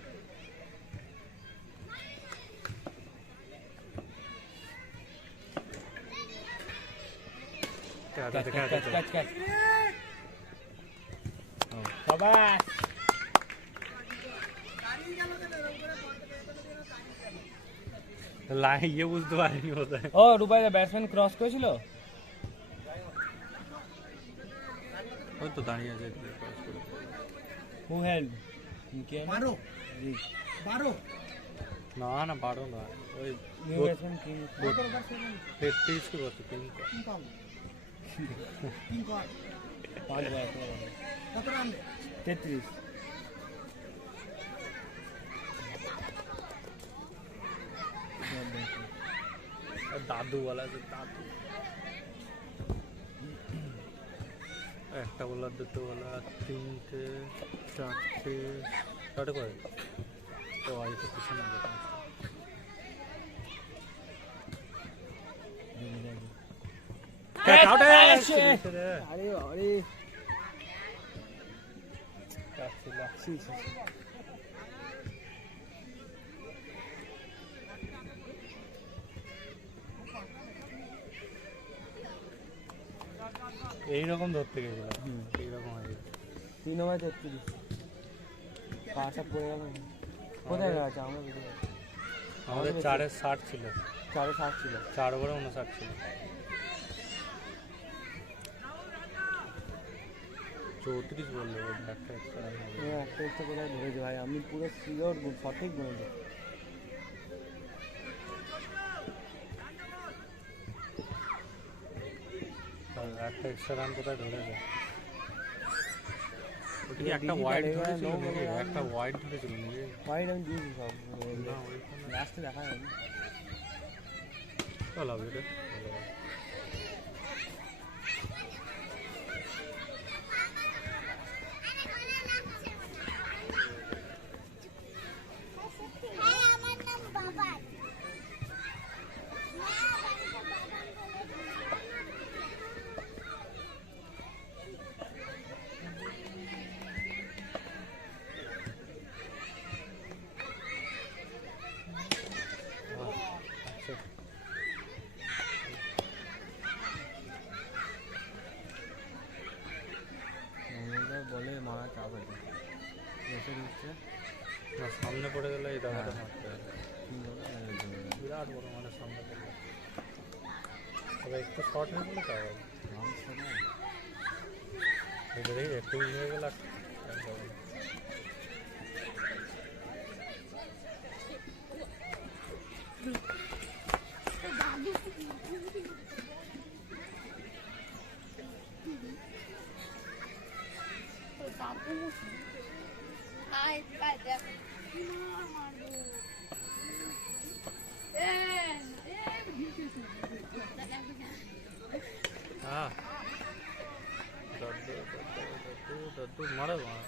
ইয়ে বুঝতে পারিনি বোধহয়। ও রূপাই ব্যাটসম্যান ক্রস করেছিল। ওই তো দাঁড়িয়ে আছে। হু হেল্ড? বারো বারো না না, 12 না, ওই নিউ ব্যাটসম্যান কি 33 के बस 3 का। তিন কম, তিন কম। 5 বল, কত রান? 33। দাদু বলা আছে, দাদু। একটা বলার, দুটো বলার, 3টে 4টে 4টে করে তো আইতে পিছনে যেতে। আরে আরে এইরকম ধরতে গেছিলাম, এইরকম হয়ে গেছে। 3 ওভার 33। পাটা পড়ে গেল। কোথায় গেছে? আমরা আমাদের 4-এ 60 ছিল, 4.60 ছিল। 4 ওভারে 59 ছিল। 34 বললো, একটা এক্সট্রা রান হবে। একটা একটা কোথায় ধরেছে ভাই, আমি পুরো শিওর সঠিক বলেছি। একটা এক্সট্রা রান কোথায় ধরেছে? ওটা কি একটা ওয়াইড ধরেছিল নাকি? একটা ওয়াইড ধরেছিল নাকি? হোয়াইট আমি দিয়েছি সব, না, ওইখানে লাস্টে দেখা যায়নি। চল হবে এটা। বলে মারা চাপ আছে, এসে দিচ্ছে। না, সামনে পড়ে গেলে এই দাদাটা মারতে হবে। বিরাট বড় মানে সামনে পড়লে, তবে একটু শর্ট হয়ে গেলে তাও দেখি একটু হয়ে গেলে তো মারে মারে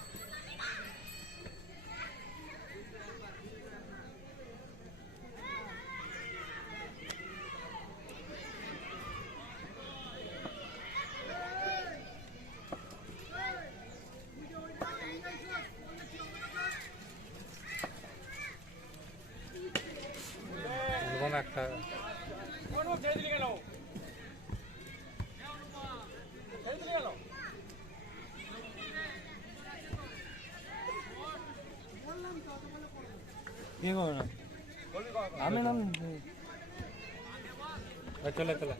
এরকম একটা কি করো না আমি নাম চলে চলে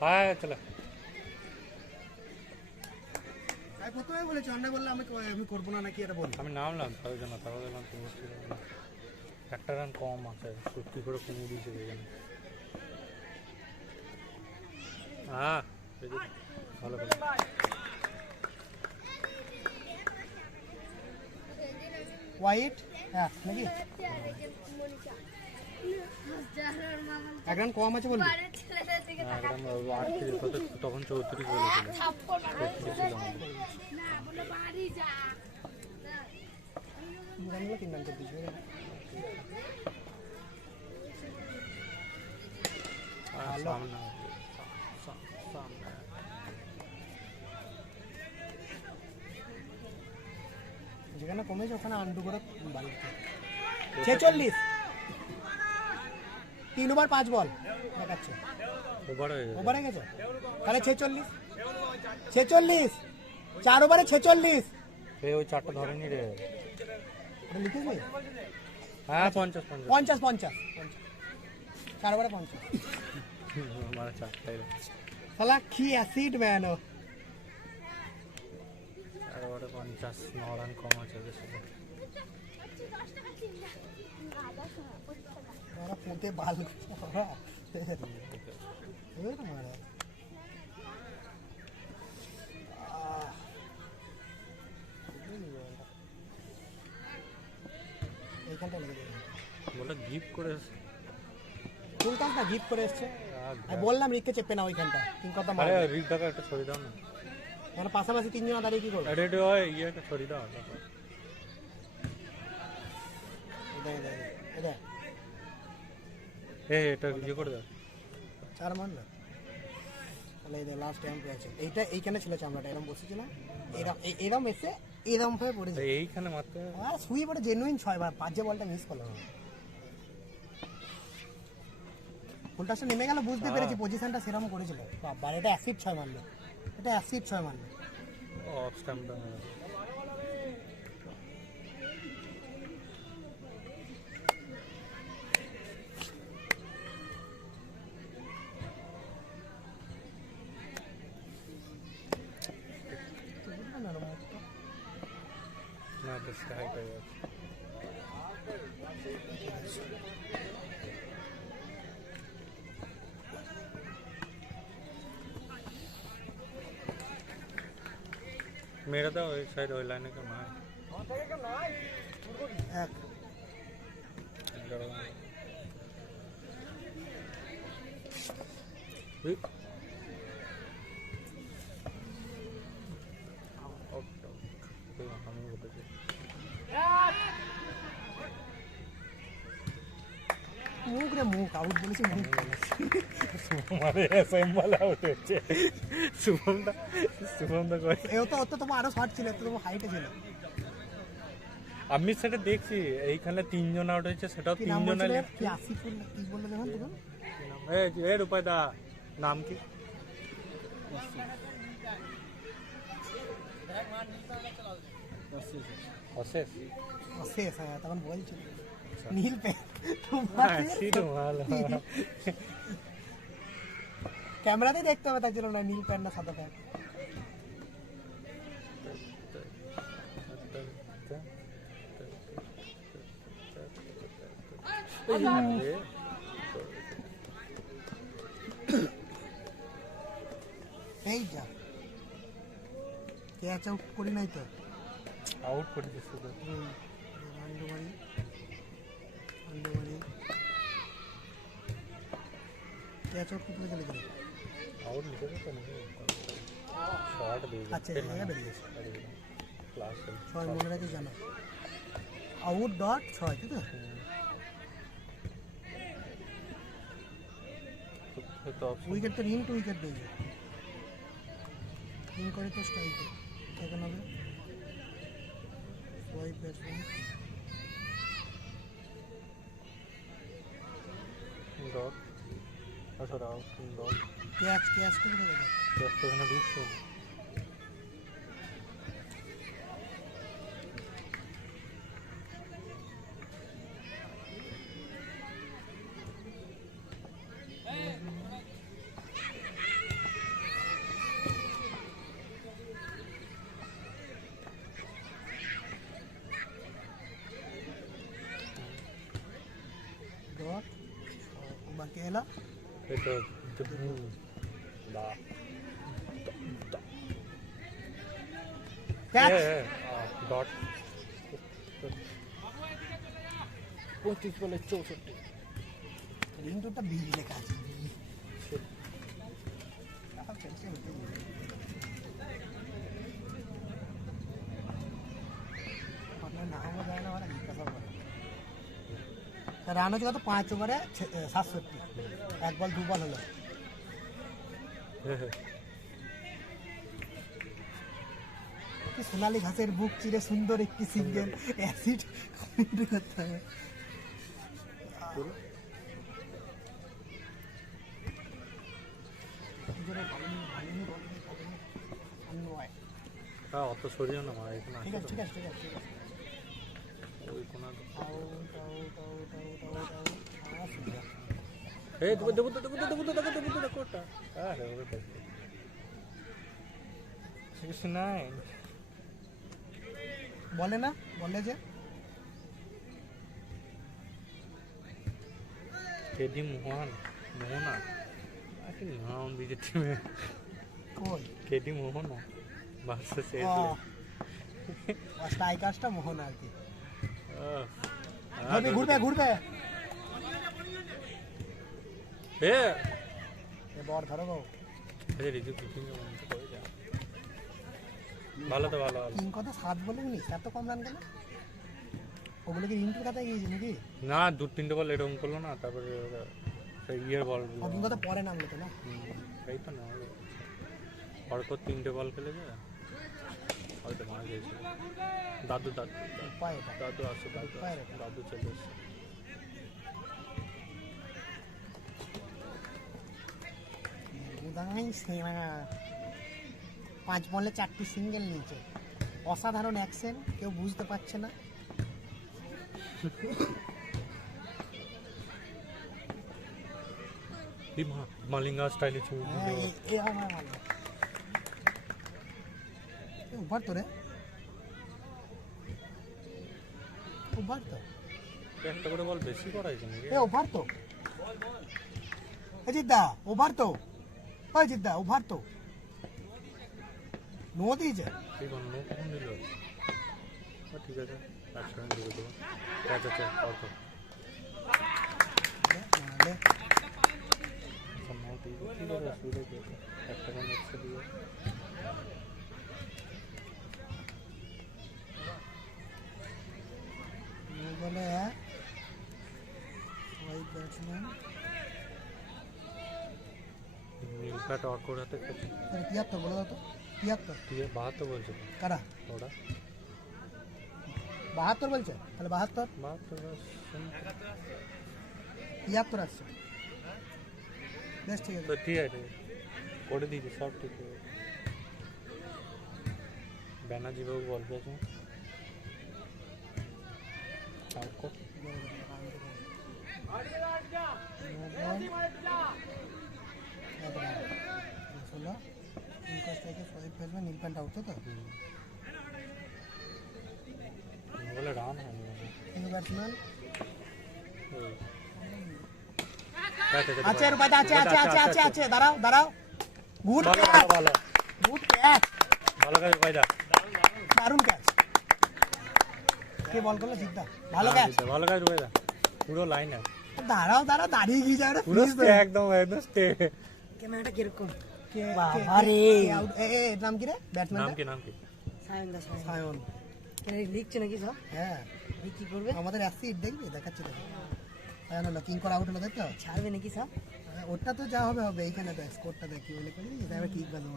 হ্যাঁ চলে আমি প্রথমে বলেছি অন্য বললে আমি করবো না নাকি এটা বলি আমি নামলাম তাদের জন্য তারপর দেখলাম তুমি ছিল না। একটা রান কম আছে সত্যি করে কমিয়ে দিয়েছে এখানে হ্যাঁ এই যে, ভালো করে হোয়াইট হ্যাঁ নাকি এক রান কম আছে বলবি একদম 38 তখন 34 বলেছিল 34 ছিল আমাদের। রানগুলো 3 রান করে দিয়েছে সামনে যেখানে কমেছে ওখানে আন্ডু করে বাড়ি 46 3 ওভার 5 বল দেখাচ্ছে ওভার হয়ে গেছে ওভারে গেছে তাহলে 46 4 ওভারে 46 এই ওই চারটা ধরেনি রে ওটা লিখেছি হ্যাঁ 50 50 4 ওভারে 50 আমার চারটাই রে শালা কি অ্যাসিড ম্যান ও আর ওটা 50 9 রান কম আছে বেশি ওরা পোতে বাল ওই তো মারা এইখানটা লেগে যাবে বলটা গিফট করে ফুলকাস না গিফট করে এসছে আর আমি বললাম রিককে চেপে না ওইখানটা তিন কথা আরে মারবে রিক দাকা একটা ছড়ি দাও না মানে পাশাপাশি তিনজন দাঁড়িয়ে কি করবে আরে এটা ওই ইয়ে একটা ছড়ি দাও এটা এটা ইয়ে করে দাও 4 মারলো তাহলে এই লাস্ট টাইম পেয়েছে এইটা এইখানে ছিল চামড়াটা এরকম বসেছিল এরম এসে এরম হয়ে পড়েছে এইখানে মারতে আর সুই পড়ে জেনুইন 6 বার 5 যে বলটা মিস করলো ফুলটাসটা নেমে গেল বুঝতে পেরেছি পজিশনটা সেরকম করেছিল বাবার এটা অ্যাসিড 6 মারলো এটা অ্যাসিড 6 মারলো অফ স্ট্যাম্পটা না বেশ হাইট হয়ে গেছে मेरा तो एक साइड ऑयल लाने का ना এক মুখ রে মুখ আউট বলেছি মুখ हमारे ऐसा इम्बाल आउट হচ্ছে শুভমদা কই এও তো অত তোমার আরো শর্ট ছিল তো হাইটে ছিল আমি সেটা দেখছি এইখানে তিনজন আউট হয়েছে সেটাও কি নাম তিনজনের বলছিলে কি আসিফুল না কি বললো দেখুন তখন এ রূপাই দা নাম কি অশেষ শেষ হ্যাঁ তখন বলছিল নীল প্যান্ট ক্যামেরাতে দেখতে হবে তাই জন্য না নীল প্যান্ট না সাদা প্যান্ট এই যা ক্যাচ আউট করি নাই তো আউট করে দিচ্ছে তো আন্ডুবাড়ি ক্যাচ আউট করতে চলে গেল আউট লিখে তো নাকি শর্ট দিয়ে আচ্ছা এই জায়গায় বেরিয়ে গেছে ক্লাস 6 মনে রাখি জানো আউট ডট 6 তাই তো তো অপশন উইকেট তো ইনটু উইকেট দিয়েছে ইন করে তো স্ট্রাইক এখন হবে সোয়াইপ ব্যাটসম্যান ডট আচ্ছা রাও ডট ক্যাচ ক্যাচ করে দেবে জাস্ট এখানে দিচ্ছে ডট বাকি এলা এটা বা ক্যাচ ডট 25 বলে 64 ইনটুটা বি লেখা আছে রান হচ্ছে কত 5 ওভারে 67 এক বল 2 বল হলো কি সোনালী ঘাসের বুক চিরে সুন্দর একটি সিঙ্গেল অ্যাসিড কমেন্ট করতে হবে হ্যাঁ অত সরিও না মারা এখানে ঠিক আছে আছে ঠিক আছে ঠিক আছে ঠিক আছে ওই কোনা out out out out out out এই দেবো কোটা আরে ওরে দেখো 69 বলে না বলে যে কেডি মোহনা আরে নাম দিতে টিমে কই কেডি মোহনা ভার্সেস ও এসলে স্ট্রাইকারটা মোহন আর কি ঘুরবে ঘুরবে ঘুরবে এ এ বড় ধরো গো এই রিজু কুকিং করে যা ভালো তো ভালো তিন কথা 7 বলে উনি এত কম রান কেন ওগুলো কি ইনটু খাতায় গিয়েছে নাকি না 2-3 বল এরকম করলো না তারপরে সেই ইয়ের বল ও তিন কথা পরে নামলো তো না এই তো না পরপর 3 বল খেলে যায় হয়তো মারা গেছে দাদু পায় এটা দাদু আসে দাদু চলে এসে উদাই সেনা 5 বলে 4টি সিঙ্গেল নিয়েছে অসাধারণ অ্যাকশন কেউ বুঝতে পারছে না মালিঙ্গা স্টাইলে ছবি এই আমার ভালো উবার তো রে উবার তো একটা করে বল বেশি করাইছে নাকি এ ওভার তো এ জিদ্দা ওভার তো ওই জিদ্দা ওভার তো নো দিয়েছে ঠিক অন্য কখন দিল ঠিক আছে 100 রান দিয়ে দেবো ক্যাচ আছে অর্থ নাহলে সম্মান দিয়ে ঠিক আছে শুরু করে একটা রান এক্সট্রা দিয়ে নো বলে ওই ব্যাটসম্যান নীলপ্যাট অর করে হাতে 73 বলে দাও তো 73 তুই 72 বলছে তো কারা ওরা 72 বলছে তাহলে 72 72 73 আসছে বেশ ঠিক আছে তো ঠিক আছে করে দিয়েছি সব ঠিক আছে ব্যানার্জি বাবু বল পেয়েছে আউট কর নীলপ্যান্ট আউট তো বলে রান হয় কিন্তু ব্যাটসম্যান আছে আছে দাঁড়াও দাঁড়াও গুড ক্যাচ ভালো গুড ক্যাচ ভালো কাজ পাইদা দারুণ ক্যাচ কে বল করলো জিদ্দা ভালো ক্যাচ ভালো কাজ পাইদা পুরো লাইন আছে দাঁড়াও দাঁড়িয়ে গিয়ে যাও পুরো স্টে একদম স্টে ক্যামেরাটা কিরকম আরে এর নাম কি রে ব্যাটসম্যান নাম কি নাম কি সায়ন লিখছে নাকি সব হ্যাঁ কি করবে আমাদের অ্যাসিড দেখবি দেখাচ্ছি দেখো সায়ন হলো কিং করা আউট হলো দেখতে ছাড়বে নাকি সব ওটা তো যা হবে হবে এইখানে দেখ স্কোরটা দেখি বলে করি এটা এবার ঠিক বাজে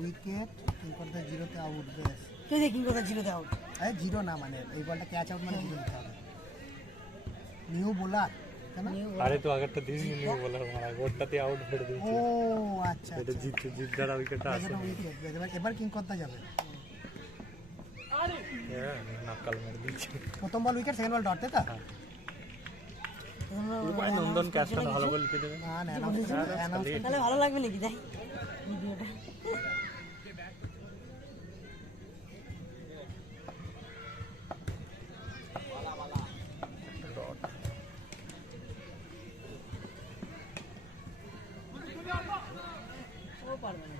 উইকেট কিং করতে জিরোতে আউট বেশ তুই দেখি কথা ছিল দাও আরে জিরো না মানে এই বলটা ক্যাচ আউট মানে জিরো দিতে হবে নিউ বোলার কেন আরে তো আগেরটা দিস নিয়ে বলার মারা গোটটাতে আউট ফেলে ও দিয়েছে আচ্ছা এটা জিত দ্বারা উইকেটটা আসে এবার কিং করতে যাবে হ্যাঁ নাকাল মেরে দিচ্ছে প্রথম ball wicket second ball dot তাই তো উপায় নন্দন ক্যাচটা ভালো করে লিখে দেবে না না অ্যানাউন্স তাহলে ভালো লাগবে নাকি দেখ ভিডিওটা ও পারবে না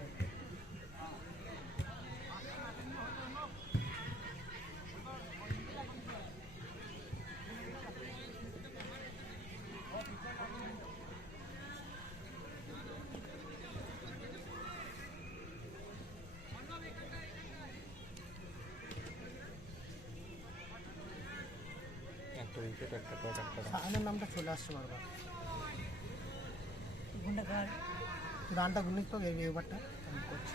একটা উইকেট একটা ডট একটা run। সায়নের নামটা চলে আসছে বারবার ঘন্টা কার রানটা গুনিস তো এই ওভারটা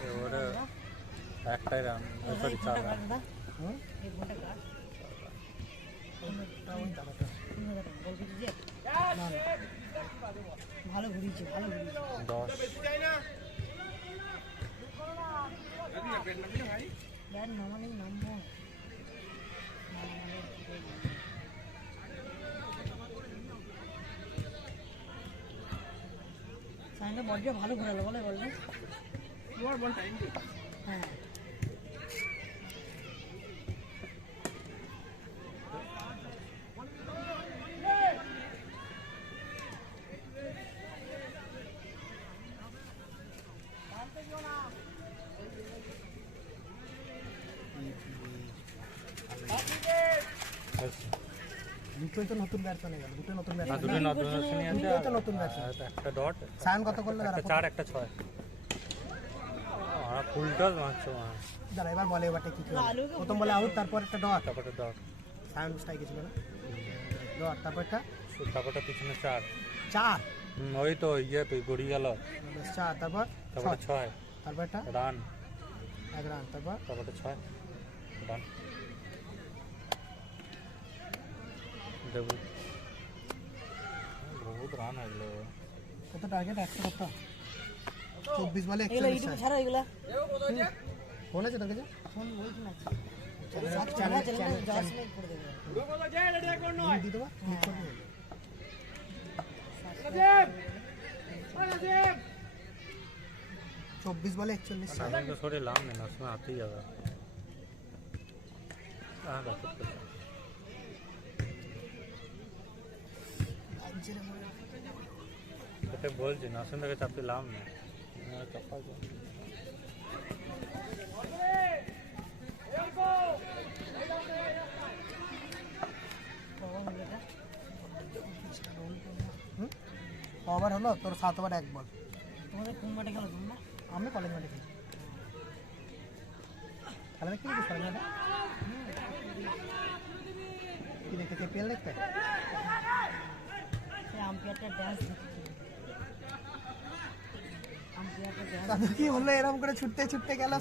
এবারে একটাই রান সরি 4 রান হুম এই ঘন্টা কার ওই দাঁড়াতে বল দিয়েছে না না ভালো ঘুরিয়েছে 10 ব্যাট নামালেই নামবো সাইনটা বলটা ভালো ঘোরালো বলে বলটা তোমার বল টাইম দে হ্যাঁ দুটোই তো নতুন ব্যাটসম্যান গেল দুটোই নতুন আর ব্যাটসম্যান দুটো নতুন আছে নিয়ে দুটোই তো নতুন ব্যাটসম্যান একটা ডট সায়ন কত করলে একটা দাঁড়া 4 একটা 6 আর ফুল টস মারছে মার দাঁড়া এবার বলে এবারটা কি কি হলো? প্রথম বলে আউট তারপর একটা ডট তারপরে ডট সায়ন স্ট্রাইকে ছিল না ডট তারপর একটা তারপরটা পিছনে 4 চার ওই তো ইয়ে তো গড়ি গেল বেশ চার তারপর তারপরে 6 তারপর একটা রান এক রান তারপর তারপরে 6 রান ডেবু বহুত রান হলো কত টার্গেট 100 কত 24 বলে এগুলো 41 ইউটিউবে ছাড়া এগুলা ফোন আছে তোর কাছে ফোন বলছি না চ্যানেল চ্যানেল 10 মিনিট করে দেবে লিংক দিয়ে দেবো ক্লিক করবি 24 বলে 41 আমি তো সরে লাম না সময় আতেই যাবে দেখো সেটা বলছি না শুনে থেকে চাপতে লাভ নেই চাপা ওভার হলো তোর 7 ওভার 1 বল তোমাদের কোন মাঠে খেলো তোমরা আমি কলেজ মাঠে খেলি খেলা দেখতে গেছিস কলেজ মাঠে কি দেখতে কেপিএল দেখতে সেই আম্পায়ারটা ড্যান্স দেখছি আম্পায়ারটা ড্যান্স দাদু কি হলো এরকম করে ছুটতে ছুটতে গেল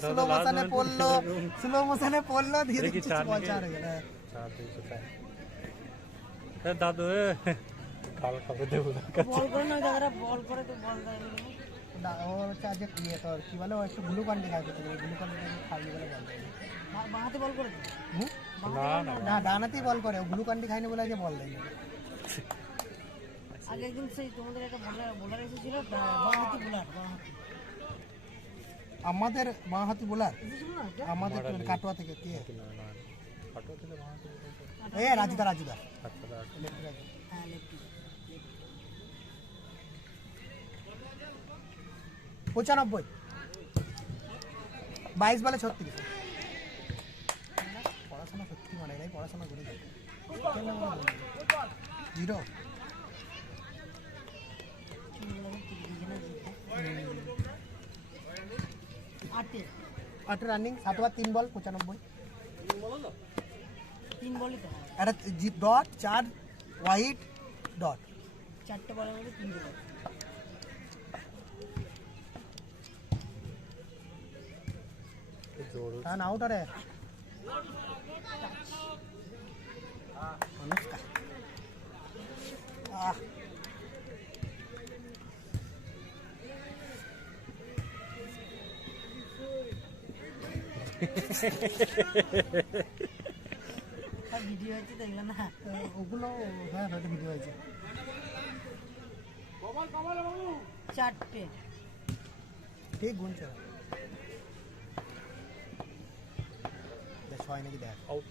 স্লো মোশনে পড়লো ধীরে দেখি ধীরে চার বল নাকি? চার হয়ে গেল চার দুইশো চার দাদু কাল খাবে দেবো বল করে না যারা বল করে তো বল দেয় ও হচ্ছে আজকে ইয়ে তোর কি বলে ও একটু গ্লুকন্ডি খাই পেতে গ্লুকন্ডি খাইনি বলে বল দেয়নি বাহাতে বল করে হুম? না না না ডানাতেই বল করে ও গ্লুকন্ডি খাইনি বলে আজকে বল দেয়নি আগে একদিন সেই তোমাদের একটা বোলার এসেছিল বাহাতি বোলার বাহাতি আমাদের বাঁহাতি বোলার এসেছিল না একটা? আমাদের কাটোয়া থেকে কে না না ফটো তুলে বানাতে এ রাজুদা আচ্ছা লেফট রাজু হ্যাঁ লেফটি 95 22 বলে 36 পড়াশোনা সত্যি মানে নাই পড়াশোনা করে যাবে জিরো 8 8 রানিং 7 ওভার 3 বল 95 3 বলই তো একটা ডট 4 হোয়াইট ডট 4টে বলের মধ্যে 3টে বল জোর রান আউট আরে অনুষ্কা সব ভিডিও হয়েছে দেখলে না ওগুলো হ্যাঁ হয়তো ভিডিও হয়েছে 4টে ঠিক গুনছে দেখ ছয় নাকি দেখ আউট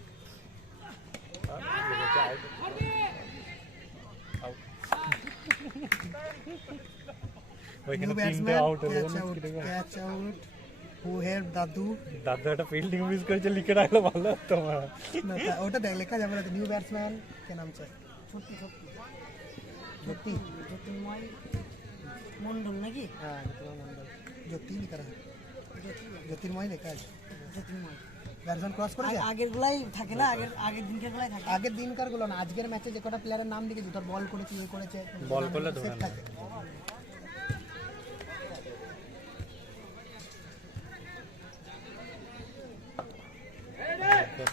ওইখানে নিউ তিনটে ব্যাটসম্যান আউট হলো ক্যাচ আউট হু হেড দাদু দাদু একটা ফিল্ডিং মিস করেছে লিখে রাখলে ভালো হতো আমার না, ওটা দেখ লেখা যাবে না নিউ ব্যাটসম্যান কে নাম চাই সত্যি সত্যি জ্যোতি জ্যোতির্ময় মন্ডল নাকি হ্যাঁ জ্যোতির্ময় মন্ডল জ্যোতি লেখা আছে জ্যোতি জ্যোতির্ময় লেখা আছে জ্যোতির্ময় ব্যাটসম্যান ক্রস করেছে আগের গুলাই থাকে না আগের দিনকার গুলাই থাকে আগের দিনকার গুলো না আজকের ম্যাচে যে কটা প্লেয়ারের নাম লিখেছি তোর বল করেছে ইয়ে করেছে বল করলে ধরে set না। থাকে।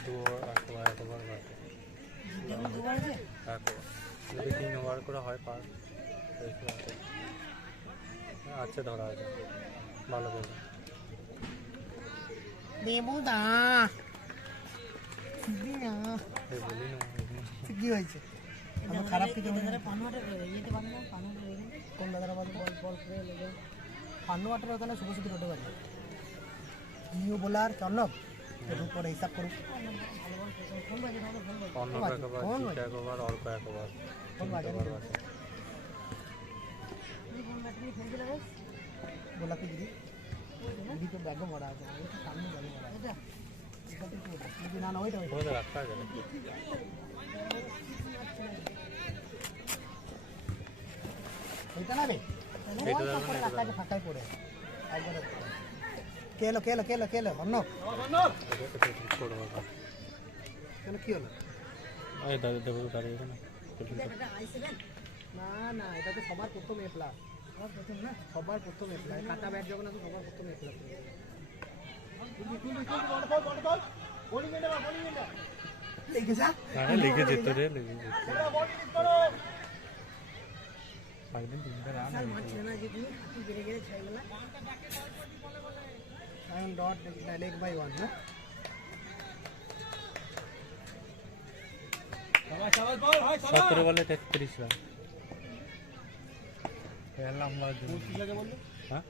দু ওভার এক ওভার বাকি যেমন দুবার আছে এক ওভার যদি 3 ওভার করে হয় পার আচ্ছা ধরা আছে ভালো বল দেবু দা এই বলি না কি হয়েছে আমার খারাপ কিছু হয়নি। পানোয়াটের ইয়েতে বাঁধো না পানোয়াটের এখানে কোন দাদারা বাজে বল বল করে লেগে পান্নু আটের ওখানে শুভশ্রী রোডে বাজে নিউ বোলার চন্নব এর উপরে হিসাব করুক ভালো বল করে ফোন বাজে তাহলে ফোন বাজে অন্য এক ওভার কোন জিত এক ওভার অল্প এক ওভার কোন বাজে ওভার বাকি তুমি ফোন ব্যাটারি ফোন দিলে বেশ গোলাপি গিরি গিরি তো ব্যাগে ভরা আছে ওই তো সামনে ব্যাগে ভরা আছে এটা এটাতে কি ওটা নাকি না না ওইটা ওইটা ওদের রাখা যাবে এইটা না বে এইটা ওই দাও না, তারপরে এইটা রাখা আছে ফাঁকায় পড়ে একবারে কেলো কেলো কেলো কেলো অন্য ছোট ওভার কেন কি হলো এই দাদু দেবো দাঁড়িয়ে এখানে এটা আইসিলেন না না এটাতে সবার প্রথম এ প্লাস সব প্রথম না সবার প্রথম এ প্লাস কাটা ব্যাট যখন আছে সবার প্রথম এ প্লাস লেগে যা আরে লেগে যেত রে লেগে যেত একদিন 3টে রান সাল মারছিল না যে তুমি হাতি বেড়ে গেলে ছয়বেলা এখন ডট লেগ বাই ওয়ান না 17 বলে 33 রান খেললাম না হ্যাঁ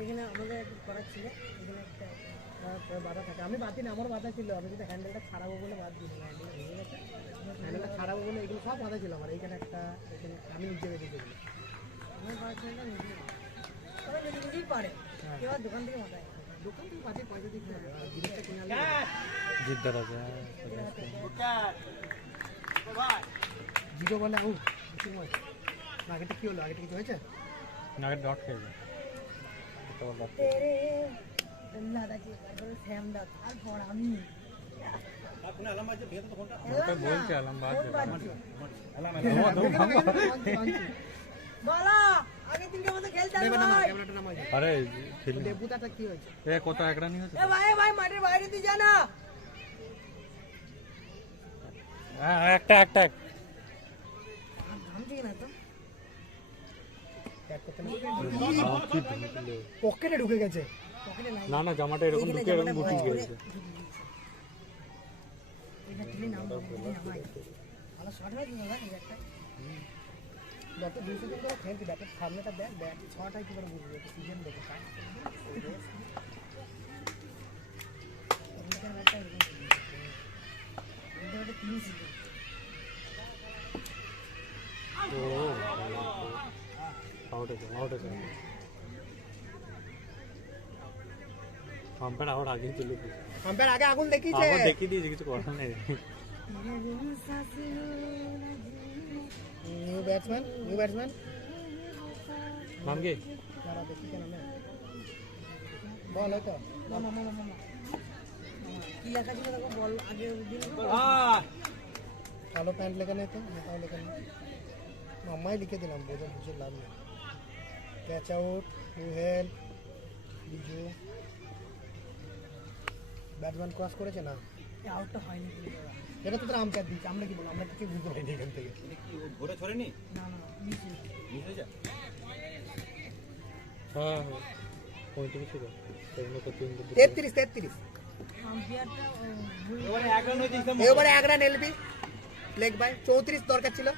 এখানে আমাদের একটু করার ছিল এখানে একটা বাধা থাকে আমি বাদ দিন আমার বাধা ছিল আমি যদি হ্যান্ডেলটা ছাড়াবো বলে বাদ দিই হ্যান্ডেলটা ভেঙে গেছে হ্যান্ডেলটা ছাড়াবো বলে এগুলো সব বাধা ছিল আমার এইখানে একটা এখানে আমি নিজে বেঁধেছি এগুলো আমার করার ছিল না নিজে তবে নিজেই পারে কেউ আর দোকান থেকে মাথায় দোকান থেকে বাজে পয়সা দিতে হবে আর জিনিসটা কিনে আনলে জিদ্দার আছে জিরো বলে ও আগেটা কি হলো আগেটা কিছু হয়েছে আগে ডট খেয়েছে একটা বল বাদ তেরে দাদা কি তারপরে শ্যাম দা তারপর আমি ওটা বলছে আলমবাগ বলা আগে দিনকে আমাদের খেলতে দেবে না ভাই ক্যামেরাটা নামাই দাও আরে খেলি দেবুদাটা কি হয়েছে এ কত এক রানই হয়েছে এ ভাই ভাই মাঠের বাইরে দিয়ে যা না হ্যাঁ একটা একটা ঘামছি না তো ব্যাট করতে না কি ঢুকলো পকেটে ঢুকে গেছে পকেটে নাই না না জামাটা এরকম ঢুকে এরকম গুটি গিয়েছে এটা তুলি নাম নামাই ভালো শট হয়েছে দাদা এই একটা যত 200 দিন ধরে খেলছি ব্যাটের সামনেটা দেখ ব্যাট ছটায় কি করে বুঝবে সিজন দেখে এদিকের ব্যাটটা এরকম ছিল। এদিকের ব্যাটে 3 ছিল ও আউট হয়েছে আম্পায়ার আউট আগে চলে গেছে আম্পায়ার আগে আগুন দেখিয়েছে আমার দেখিয়ে দিয়েছে কিছু করার নেই নিউ ব্যাটসম্যান নাম কি? যারা দেখি কেন না বল হয়তো মামা মামা মামা কি লেখা ছিল দেখো বল আগের দিন কালো প্যান্ট লেখা নেই তো নেতাও লেখা নেই মাম্মাই লিখে দিলাম বুঝে লাভ নেই catch out to help Biju batsman cross করেছে না আউটটা হয়নি এটা তো তোর আম্পায়ার দিচ্ছে আমরা কি বলবো আমরা কিছু বুঝতে পারিনি এখান থেকে ঘুরে ছড়েনি না না নিচে মিস হয়ে যা হ্যাঁ হ্যাঁ 35 ছিল সেগুলো তো 33 আম্পায়ারটা ভুল এবারে 11 হয়েছে হিসাব এবারে এক রান এলবি লেগ বাই 34 দরকার ছিল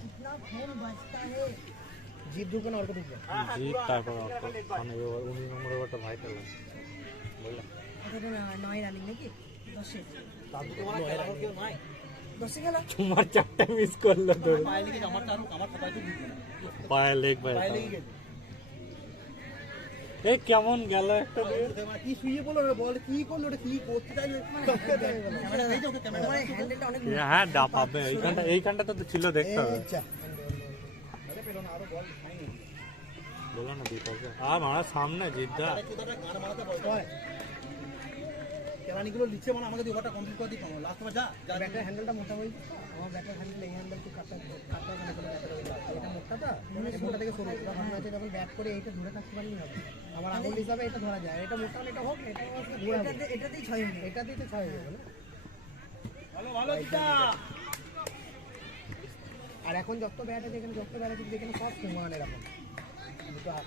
कितना फोन बजता है জিত ঢুকবে না অল্প ঢুকবে জিত তারপর মানে 19 নম্বর ওভারটা ভাইটাল বুঝলাম এটা নয় রানিং নাকি 10 তার দুটো মানে খেলা কেউ নাই 10 গেল তোমার চারটা মিস করলো তো পায়ে লেগে আমার খাতায় তো ঢুকবে না পায়ে লেগ ভাই পায়ে লেগে গেছে এই কেমন গেল একটা দিয়ে কি শুয়ে বলো বল কি করলো ওটা কি করতে চাইলো ক্যামেরা এই যে ওকে ক্যামেরা মানে হ্যান্ডেলটা অনেক হ্যাঁ ডাব পাবে এইখানটা তো ছিল দেখতে হবে বলো না দিতে হবে আর মারা সামনে জিদ্দা গান মারাতে বল কেরানিগুলো লিখছে মানে আমাকে দিয়ে ওটা কমপ্লিট করে দিতে লাস্ট বার যা ব্যাটের হ্যান্ডেলটা মোটা হয়েছে আমার ব্যাটের হ্যান্ডেল এই হ্যান্ডেল তো কাটা মানে কোনো ব্যাটার এটা মোটাটা মোটা থেকে সরু এটা ভালো আছে যখন ব্যাট করে এইটা ধরে থাকতে পারলেই হবে আমার আঙুল হিসাবে এটা ধরা যায় এটা মোটা এটা হোক এটা ঘোরাবো এটাতেই 6 হয়ে গেল এটাতেই তো 6 হয়ে যাবে না ভালো ভালো দিদা আর এখন যত ব্যাট আছে এখানে যত ব্যাট আছে এখানে সব সমান এরকম দুটো হাত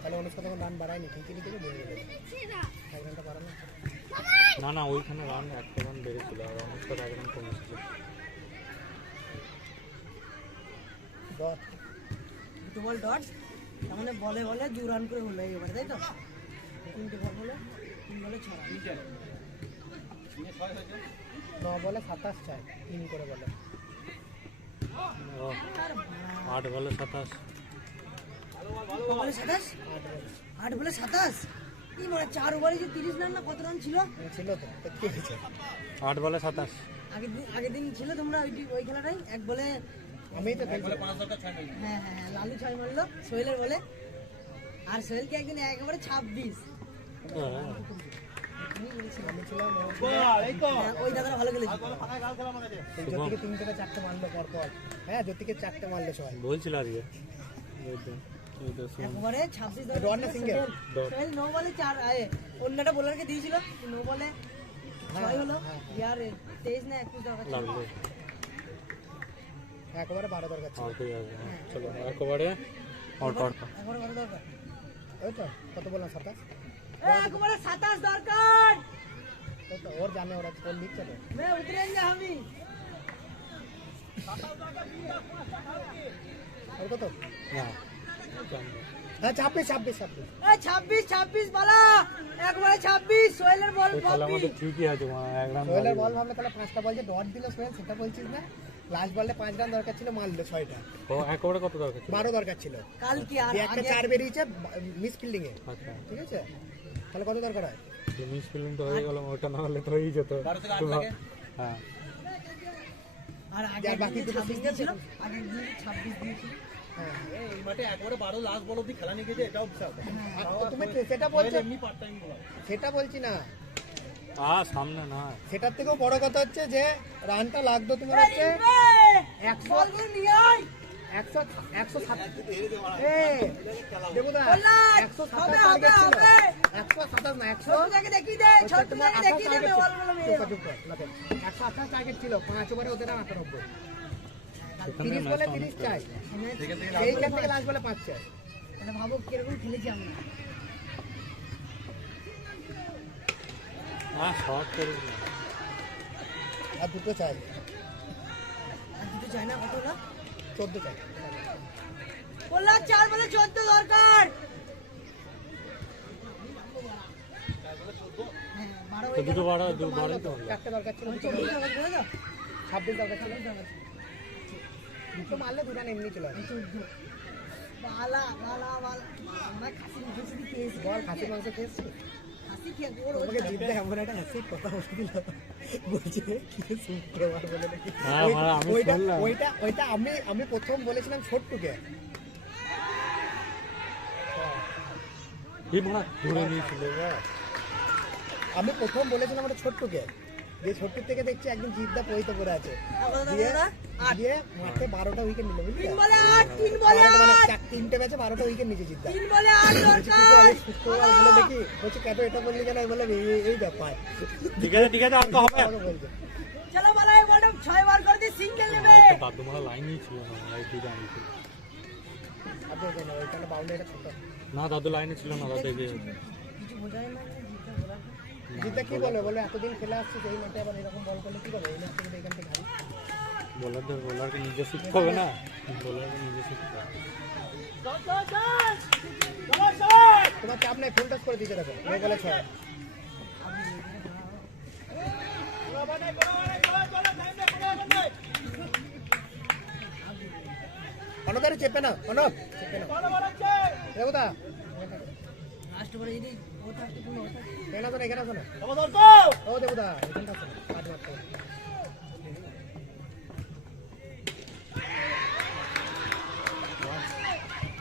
তাহলে অনুষ্কা তখন রান বাড়ায়নি ঠিকই লিখে বলে দেবে 1 ঘন্টা বাড়ানো না ওইখানে রান একটা রান বেড়েছিল আর অনেকটা এক রান কমেছিল দুটো বল ডট তার মানে বলে বলে 2 রান করে হলো এবারে তাই তো তিনটে বল হলো 3 বলে 6 রান 9 বলে 27 চাই 3 করে বলে 8 বলে 27 বলে 27 8 বলে 27 কি মানে 4 ওভারে যে 30 রান না কত রান ছিল ছিল তো কি হয়েছে 8 বলে 27 আগের দিন ছিল তোমরা ওই খেলাটাই এক বলে আমি তো খেলছি হ্যাঁ লালু 6 মারলো সোহেলের বলে আর সোহেলকে একদিন একেবারে 26 আমি ছিলাম এই তো ওই দাদারা ভালো খেলেছে জ্যোতিকে 3 থেকে 4টে মারলো পর হ্যাঁ জ্যোতিকে 4টে মারলো সবাই বলছিল আজকে একবারে 26 ডট না সিঙ্গেল সোহেল 9 বলে 4 আয়ে অন্যটা বোলারকে দিয়েছিল 9 বলে 6 হলো ইয়ার 23 না 21 দরকার ছিল লাগলো একবারে 12 দরকার ছিল আর কি আছে চলো একবারে আর একবারে 12 দরকার ওই তো কত বললাম 27 একবারে 27 দরকার ওই তো ওর জানে ওরা ওর লিখছে তো मैं उतरेंगे हम ही ওর কত না হ্যাঁ 26 ए 26 বালা একবারে 26 সোহেলের বল তাহলে আমাদের ঠিকই আছে এক রান সোহেলের বল ভাবলে তাহলে 5টা বল যে ডট দিল সোহেল সেটা বলছিস না লাস্ট বলে 5 রান দরকার ছিল মারলো 6টা ও একবারে কত দরকার ছিল 12 দরকার ছিল কাল কি আর দিয়ে একটা 4 বেরিয়েছে মিস ফিল্ডিং এ আচ্ছা ঠিক আছে তাহলে কত দরকার হয় মিস ফিল্ডিং তো হয়ে গেল ওটা না হলে তো হয়েই যেত হ্যাঁ আর আগে আর বাকি দুটো 26 সিঙ্গেল ছিল আগে দিন 26 দিয়েছিল হ্যাঁ এই মাঠে একবারে 12 লাস্ট বল অবধি খেলা নিয়ে গেছে এটাও বিশাল আর তুমি সেটা বলছো এমনি পার্ট টাইম বলা সেটা বলছি না সামনে না সেটার থেকেও বড় কথা হচ্ছে যে রানটা লাগতো তোমার হচ্ছে 100 বলগুলো নিয়ে আয় 127 না 100 ছোট থেকে দেখি দে ছোট থেকে দেখি দে বলগুলো মেরে 128 টার্গেট ছিল 5 ওভারে ওদের 98 30 বলে 30 চাই এইখান থেকে লাস্ট বলে 5 চাই মানে ভাবো কিরকম খেলেছি আমরা শর্ট করিস না আর দুটো চাই আর দুটো চাই না কত না 14 চাই বললাম 4 বলে 14 দরকার। হ্যাঁ, 12 তো দুটো বাড়া দু বাড়াই তো হলো। চারটে দরকার ছিল 24 দরকার করে দাও। 26 দরকার ছিল দুটো মারলে দুটো এমনি চলে আসে বালা বালা বালা আমরা খাসি মুখেছি খেয়েছি। বল খাসির মাংস খেয়েছি খাসি খেয়ে ওর তোমাকে জিদ্দা এমন একটা হাসি কথা বলে দিল বলছে কি শুক্রবার বলে নাকি হ্যাঁ, হ্যাঁ, আমি ওইটা শুনলাম। ওইটা ওইটা আমি প্রথম বলেছিলাম ছোট্টুকে এই মারা ধরে নিয়েছিল এবার। আমি প্রথম বলেছিলাম ওটা ছোট্টুকে যে ছোট্টুর থেকে দেখছি একদিন জিদ্দা পইতে পড়ে আছে দিয়ে দিয়ে মাঠে 12টা উইকেট নিল বুঝলি 3 বলে 8 3 বলে 8 তিনটে ম্যাচে 12টা উইকেট নিচে জিদ্দা 3 বলে 8 বলছি, তুই তো দরকার। আগে শুক্রবার বলে দেখি বলছি কেন এটা বললি কেন আমি বললাম এই ব্যাপার ঠিক আছে আর তো হবে। আমাকে বলছে চলো বলো এই বলটা 6 বার করে দিয়ে সিঙ্গেল নেবে। দাদু মারা লাইনই ছিল না, এই দুটো আনিছিল। আপনি কেন ওইখানে বাউন্ডারি এটা ছোট না দাদু লাইনে ছিল না, দাদু এগিয়ে কিছু বোঝাই না জিততে বলার। জিদ্দা কি বলে বলে এতদিন খেলে আসছে এই মাঠে আবার এরকম বল করলে কি করবে এই ম্যাচ থেকে এখান থেকে হারি বোলারকে নিজে শিখতে হবে না, বোলারকে নিজে শিখতে হবে। তোমার চাপ নাই ফুল টাচ করে দিতে দেখো ও বলে 6 অনদারে চেপে না অনব চেপে না দেবদা লাস্ট বলে যদি ও থাকতে তুমি ও থাকতে এখানে আসো না এখানে আসো না ও দেবদা এখানটা আসো কাট মারতে হবে।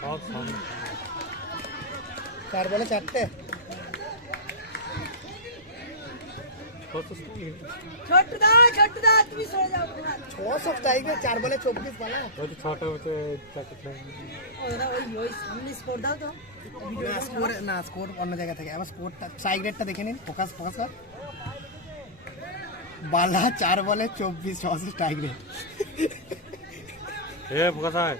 সব সামনে। 4 বলে 4টে ছোট দা তুমি সরে যাও তোমার 600 স্ট্রাইকে 4 বলে 24 বালা ওই তো ছটা হচ্ছে ওরা ওই সামনে স্কোর দাও তো না স্কোর অন্য জায়গা থেকে আবার স্কোরটা স্ট্রাইক রেটটা দেখে নিন ফোকাস কর বালা 4 বলে 24 600 স্ট্রাইক রেট এ ফোকাস হয়।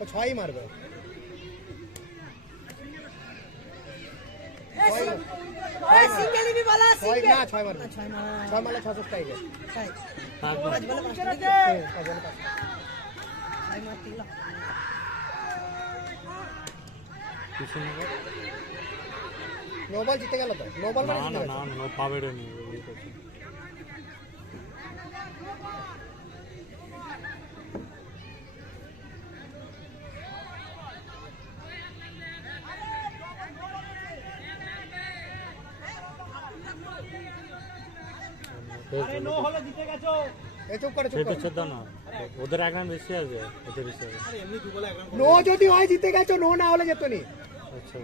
ও 6ই মারবে এই সিঙ্গেল নিবি বলা 6 সিঙ্গেল না 6 মারবে 6 মারলে 600 স্ট্রাইক রেট 5 বলে 5টা দিকে আই মারতিলা কিছু না কর। নো বল জিতে গেল তো নো বল না মানে না জিতে না গেছে। না পাবে রে নি ওই করছে। এই চুপ করে সেই তো ছেদ না, ওদের এক রান বেশি আছে, ওদের বেশি আছে। নো যদি হয় জিতে গেছো নো না হলে যেত নি আচ্ছা